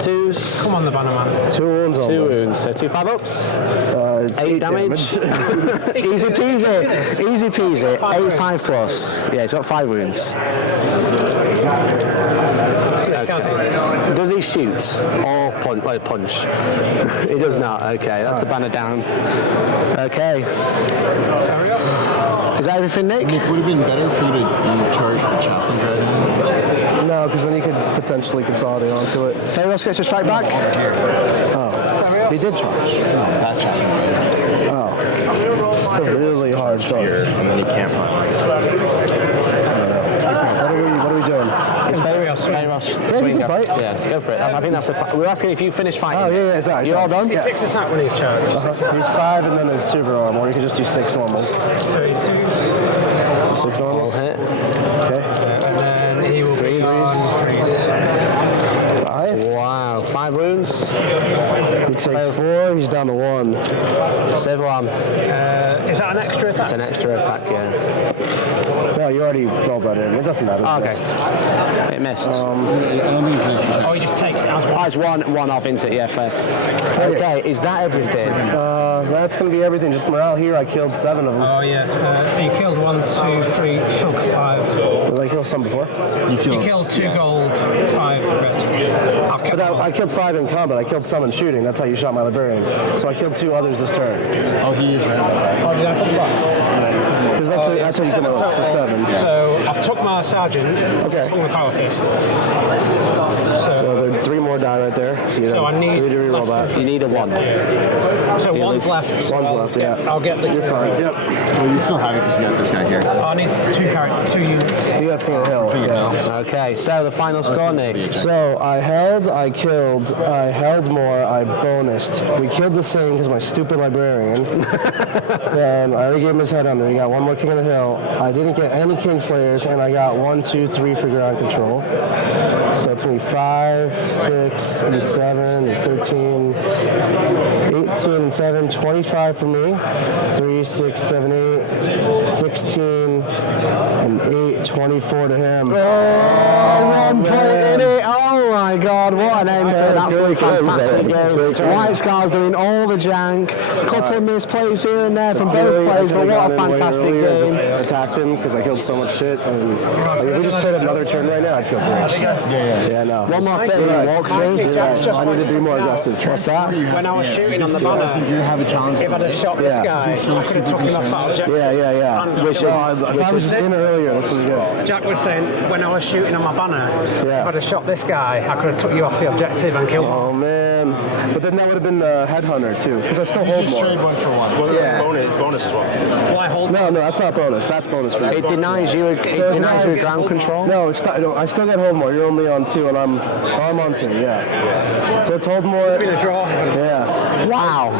2s. Come on, the Bannerman. 2 wounds. 2 wounds, so 2 5-ups. It's 8 damage. Easy peasy. Easy peasy. 8 5+. Yeah, he's got 5 wounds. Okay. Does he shoot or punch? He does not. Okay, that's the banner down. Okay. Is that everything, Nick? Nick, would it have been better for you to charge the chaplain dragon? No, because then you could potentially consolidate onto it. Phobos gets a strike back. Oh, he did charge. No, that chaplain dragon. Oh, it's a really hard charge. And then you can't run. What are we doing? It's Phobos. Yeah, you can fight. Yeah, go for it. I think that's we're asking if you finish fighting. Oh, yeah, sorry. You all done? Yes. 6 attack when he's charged. He's 5 and then his super arm, or you can just do 6 normals. So he's 2s. 6 All normals. hit. Okay. And then he will be on 3s. 5. Wow, 5 wounds. He takes 4, he's down to 1. Civil arm. Is that an extra attack? It's an extra attack, yeah. No, you already rolled that in. It doesn't matter. Okay. Missed. It missed. I don't think it's an extra attack. Oh, he just takes it as one. Oh, it's one off into it, yeah, fair. Okay, is that everything? That's going to be everything. Just morale here, I killed 7 of them. Oh, yeah. You killed 1, 2, 3, 5. Did I kill some before? You killed 2 gold, 5 red. I've kept But I killed 5 in combat. I killed some in shooting. That's how you shot my librarian. So I killed 2 others this turn. Oh, he is right. Oh, did I put them back? Because that's how you come out. It's a 7. So I've took my sergeant. Okay. Swung the power fist. So there are 3 more die right there. So I need to reroll less that. than- You need a 1. So one's left. One's left, yeah. I'll get the. You're fine. Yep. Well, you still have it because you got this guy here. I need 2 units. You guys King of the Hill. Yeah. Okay, so the final score, Nick. So I held, I killed, I held more, I bonused. We killed the same because my stupid librarian. Then I already gave him his head under. He got 1 more King of the Hill. I didn't get any Kingslayers, and I got 1, 2, 3 for ground control. So it's going to be 5, 6, and 7. There's 13, 18, and 7, 25 for me. 3, 6, 7, 8, 16, and 8, 24 to him. Oh, 1 point in it. Oh my God, what an end to an absolutely fantastic game. White Scar's doing all the jank. A couple of misplays here and there from both players, but what a fantastic game. I attacked him because I killed so much shit. And like, if we just played another turn right now, I'd feel great. Yeah, no. One more thing, walk through. Yeah, I need to be more aggressive. What's that? When I was shooting on the I banner, think you have a challenge. if I'd have shot this guy, I could have took him off that objective. Yeah. If I was just in earlier, this was good. Jack was saying when I was shooting on my banner, Yeah. if I'd have shot this guy, I could have took you off the objective and killed him. Oh man. But then that would have been the headhunter too, because I still hold Just more. trade 1 for 1. Well, Yeah. it's bonus as well. Well, I hold. No, that's not bonus. That's bonus for you. It denies you ground control. No, it's not, I still get hold more. You're only on 2, and I'm on 2. Yeah. So it's hold more. Been a draw. Yeah. Wow.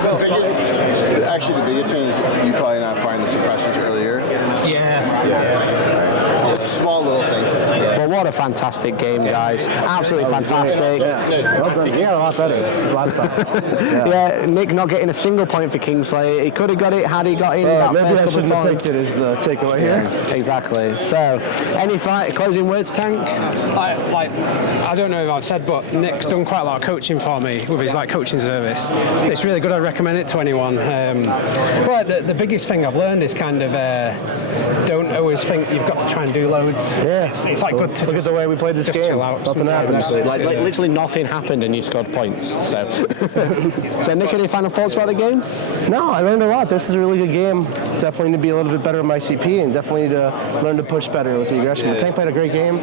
Actually, the biggest thing is you probably not firing the suppressors earlier. Yeah. Small little things. Well, what a fantastic game, guys. Absolutely fantastic. Well done. Yeah, a lot better last time. Yeah, Nick not getting a single point for Kingslayer. He could have got it had he got in. that Maybe first I couple shouldn't have times. picked it as the takeaway here. Exactly. So, any closing words, Tank? I don't know if I've said, but Nick's done quite a lot of coaching for me with his coaching service. It's really good. I recommend it to anyone. But the biggest thing I've learned is kind of don't always think you've got to try and do loads. Yeah. It's like good to Look at the way we played this just game. chill out. Nothing sometimes. happens. Like literally nothing happened and you scored points. So, so Nick, any final thoughts about the game? No, I learned a lot. This is a really good game. Definitely need to be a little bit better at my CP and definitely to learn to push better with the aggression. But Tank played a great game.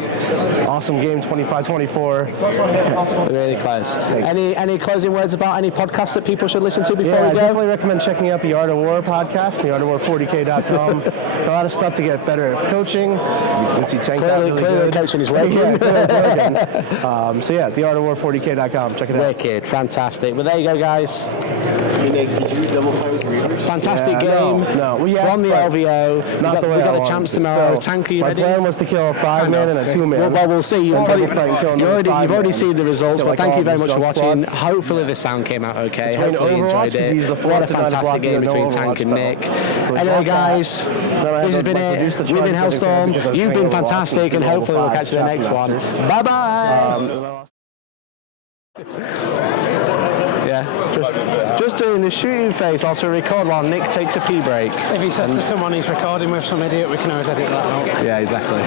Awesome game, 25-24. Really close. Any closing words about any podcasts that people should listen to before Yeah, I we go? definitely recommend checking out the Art of War podcast, theartofwar40k.com. A lot of stuff to get better at coaching. You can see Tank got really Clearly good. coaching and he's working. So yeah, theartofwar40k.com. Check it out. Wicked, fantastic. Well, there you go, guys. Nick, did you double fight with Reavers? Fantastic game. No. Well, yes, from the but LVO. not the way we got I the champs wanted. tomorrow. So, Tank, are you my ready? plan was to kill a 5-man and a 2-man. Well, we'll see. You've already seen the results. Well, like thank you very all much for these watching. squads. Hopefully the sound came out okay. Between Hopefully you Overwatch, enjoyed 'cause he's the it. What a 4th and 9 fantastic block, game no between Overwatch Tank and spell. Nick. So we Anyway, blocked guys, that. Then I this has had been to, like, it. reduce the We've been charge because I Hellstorm. was You've playing been Overwatch fantastic, and and hopefully we'll catch you in the next one. Bye-bye. Yeah, just doing the shooting phase whilst we record while Nick takes a pee break. If he says to someone he's recording with some idiot, we can always edit that out. Yeah, exactly.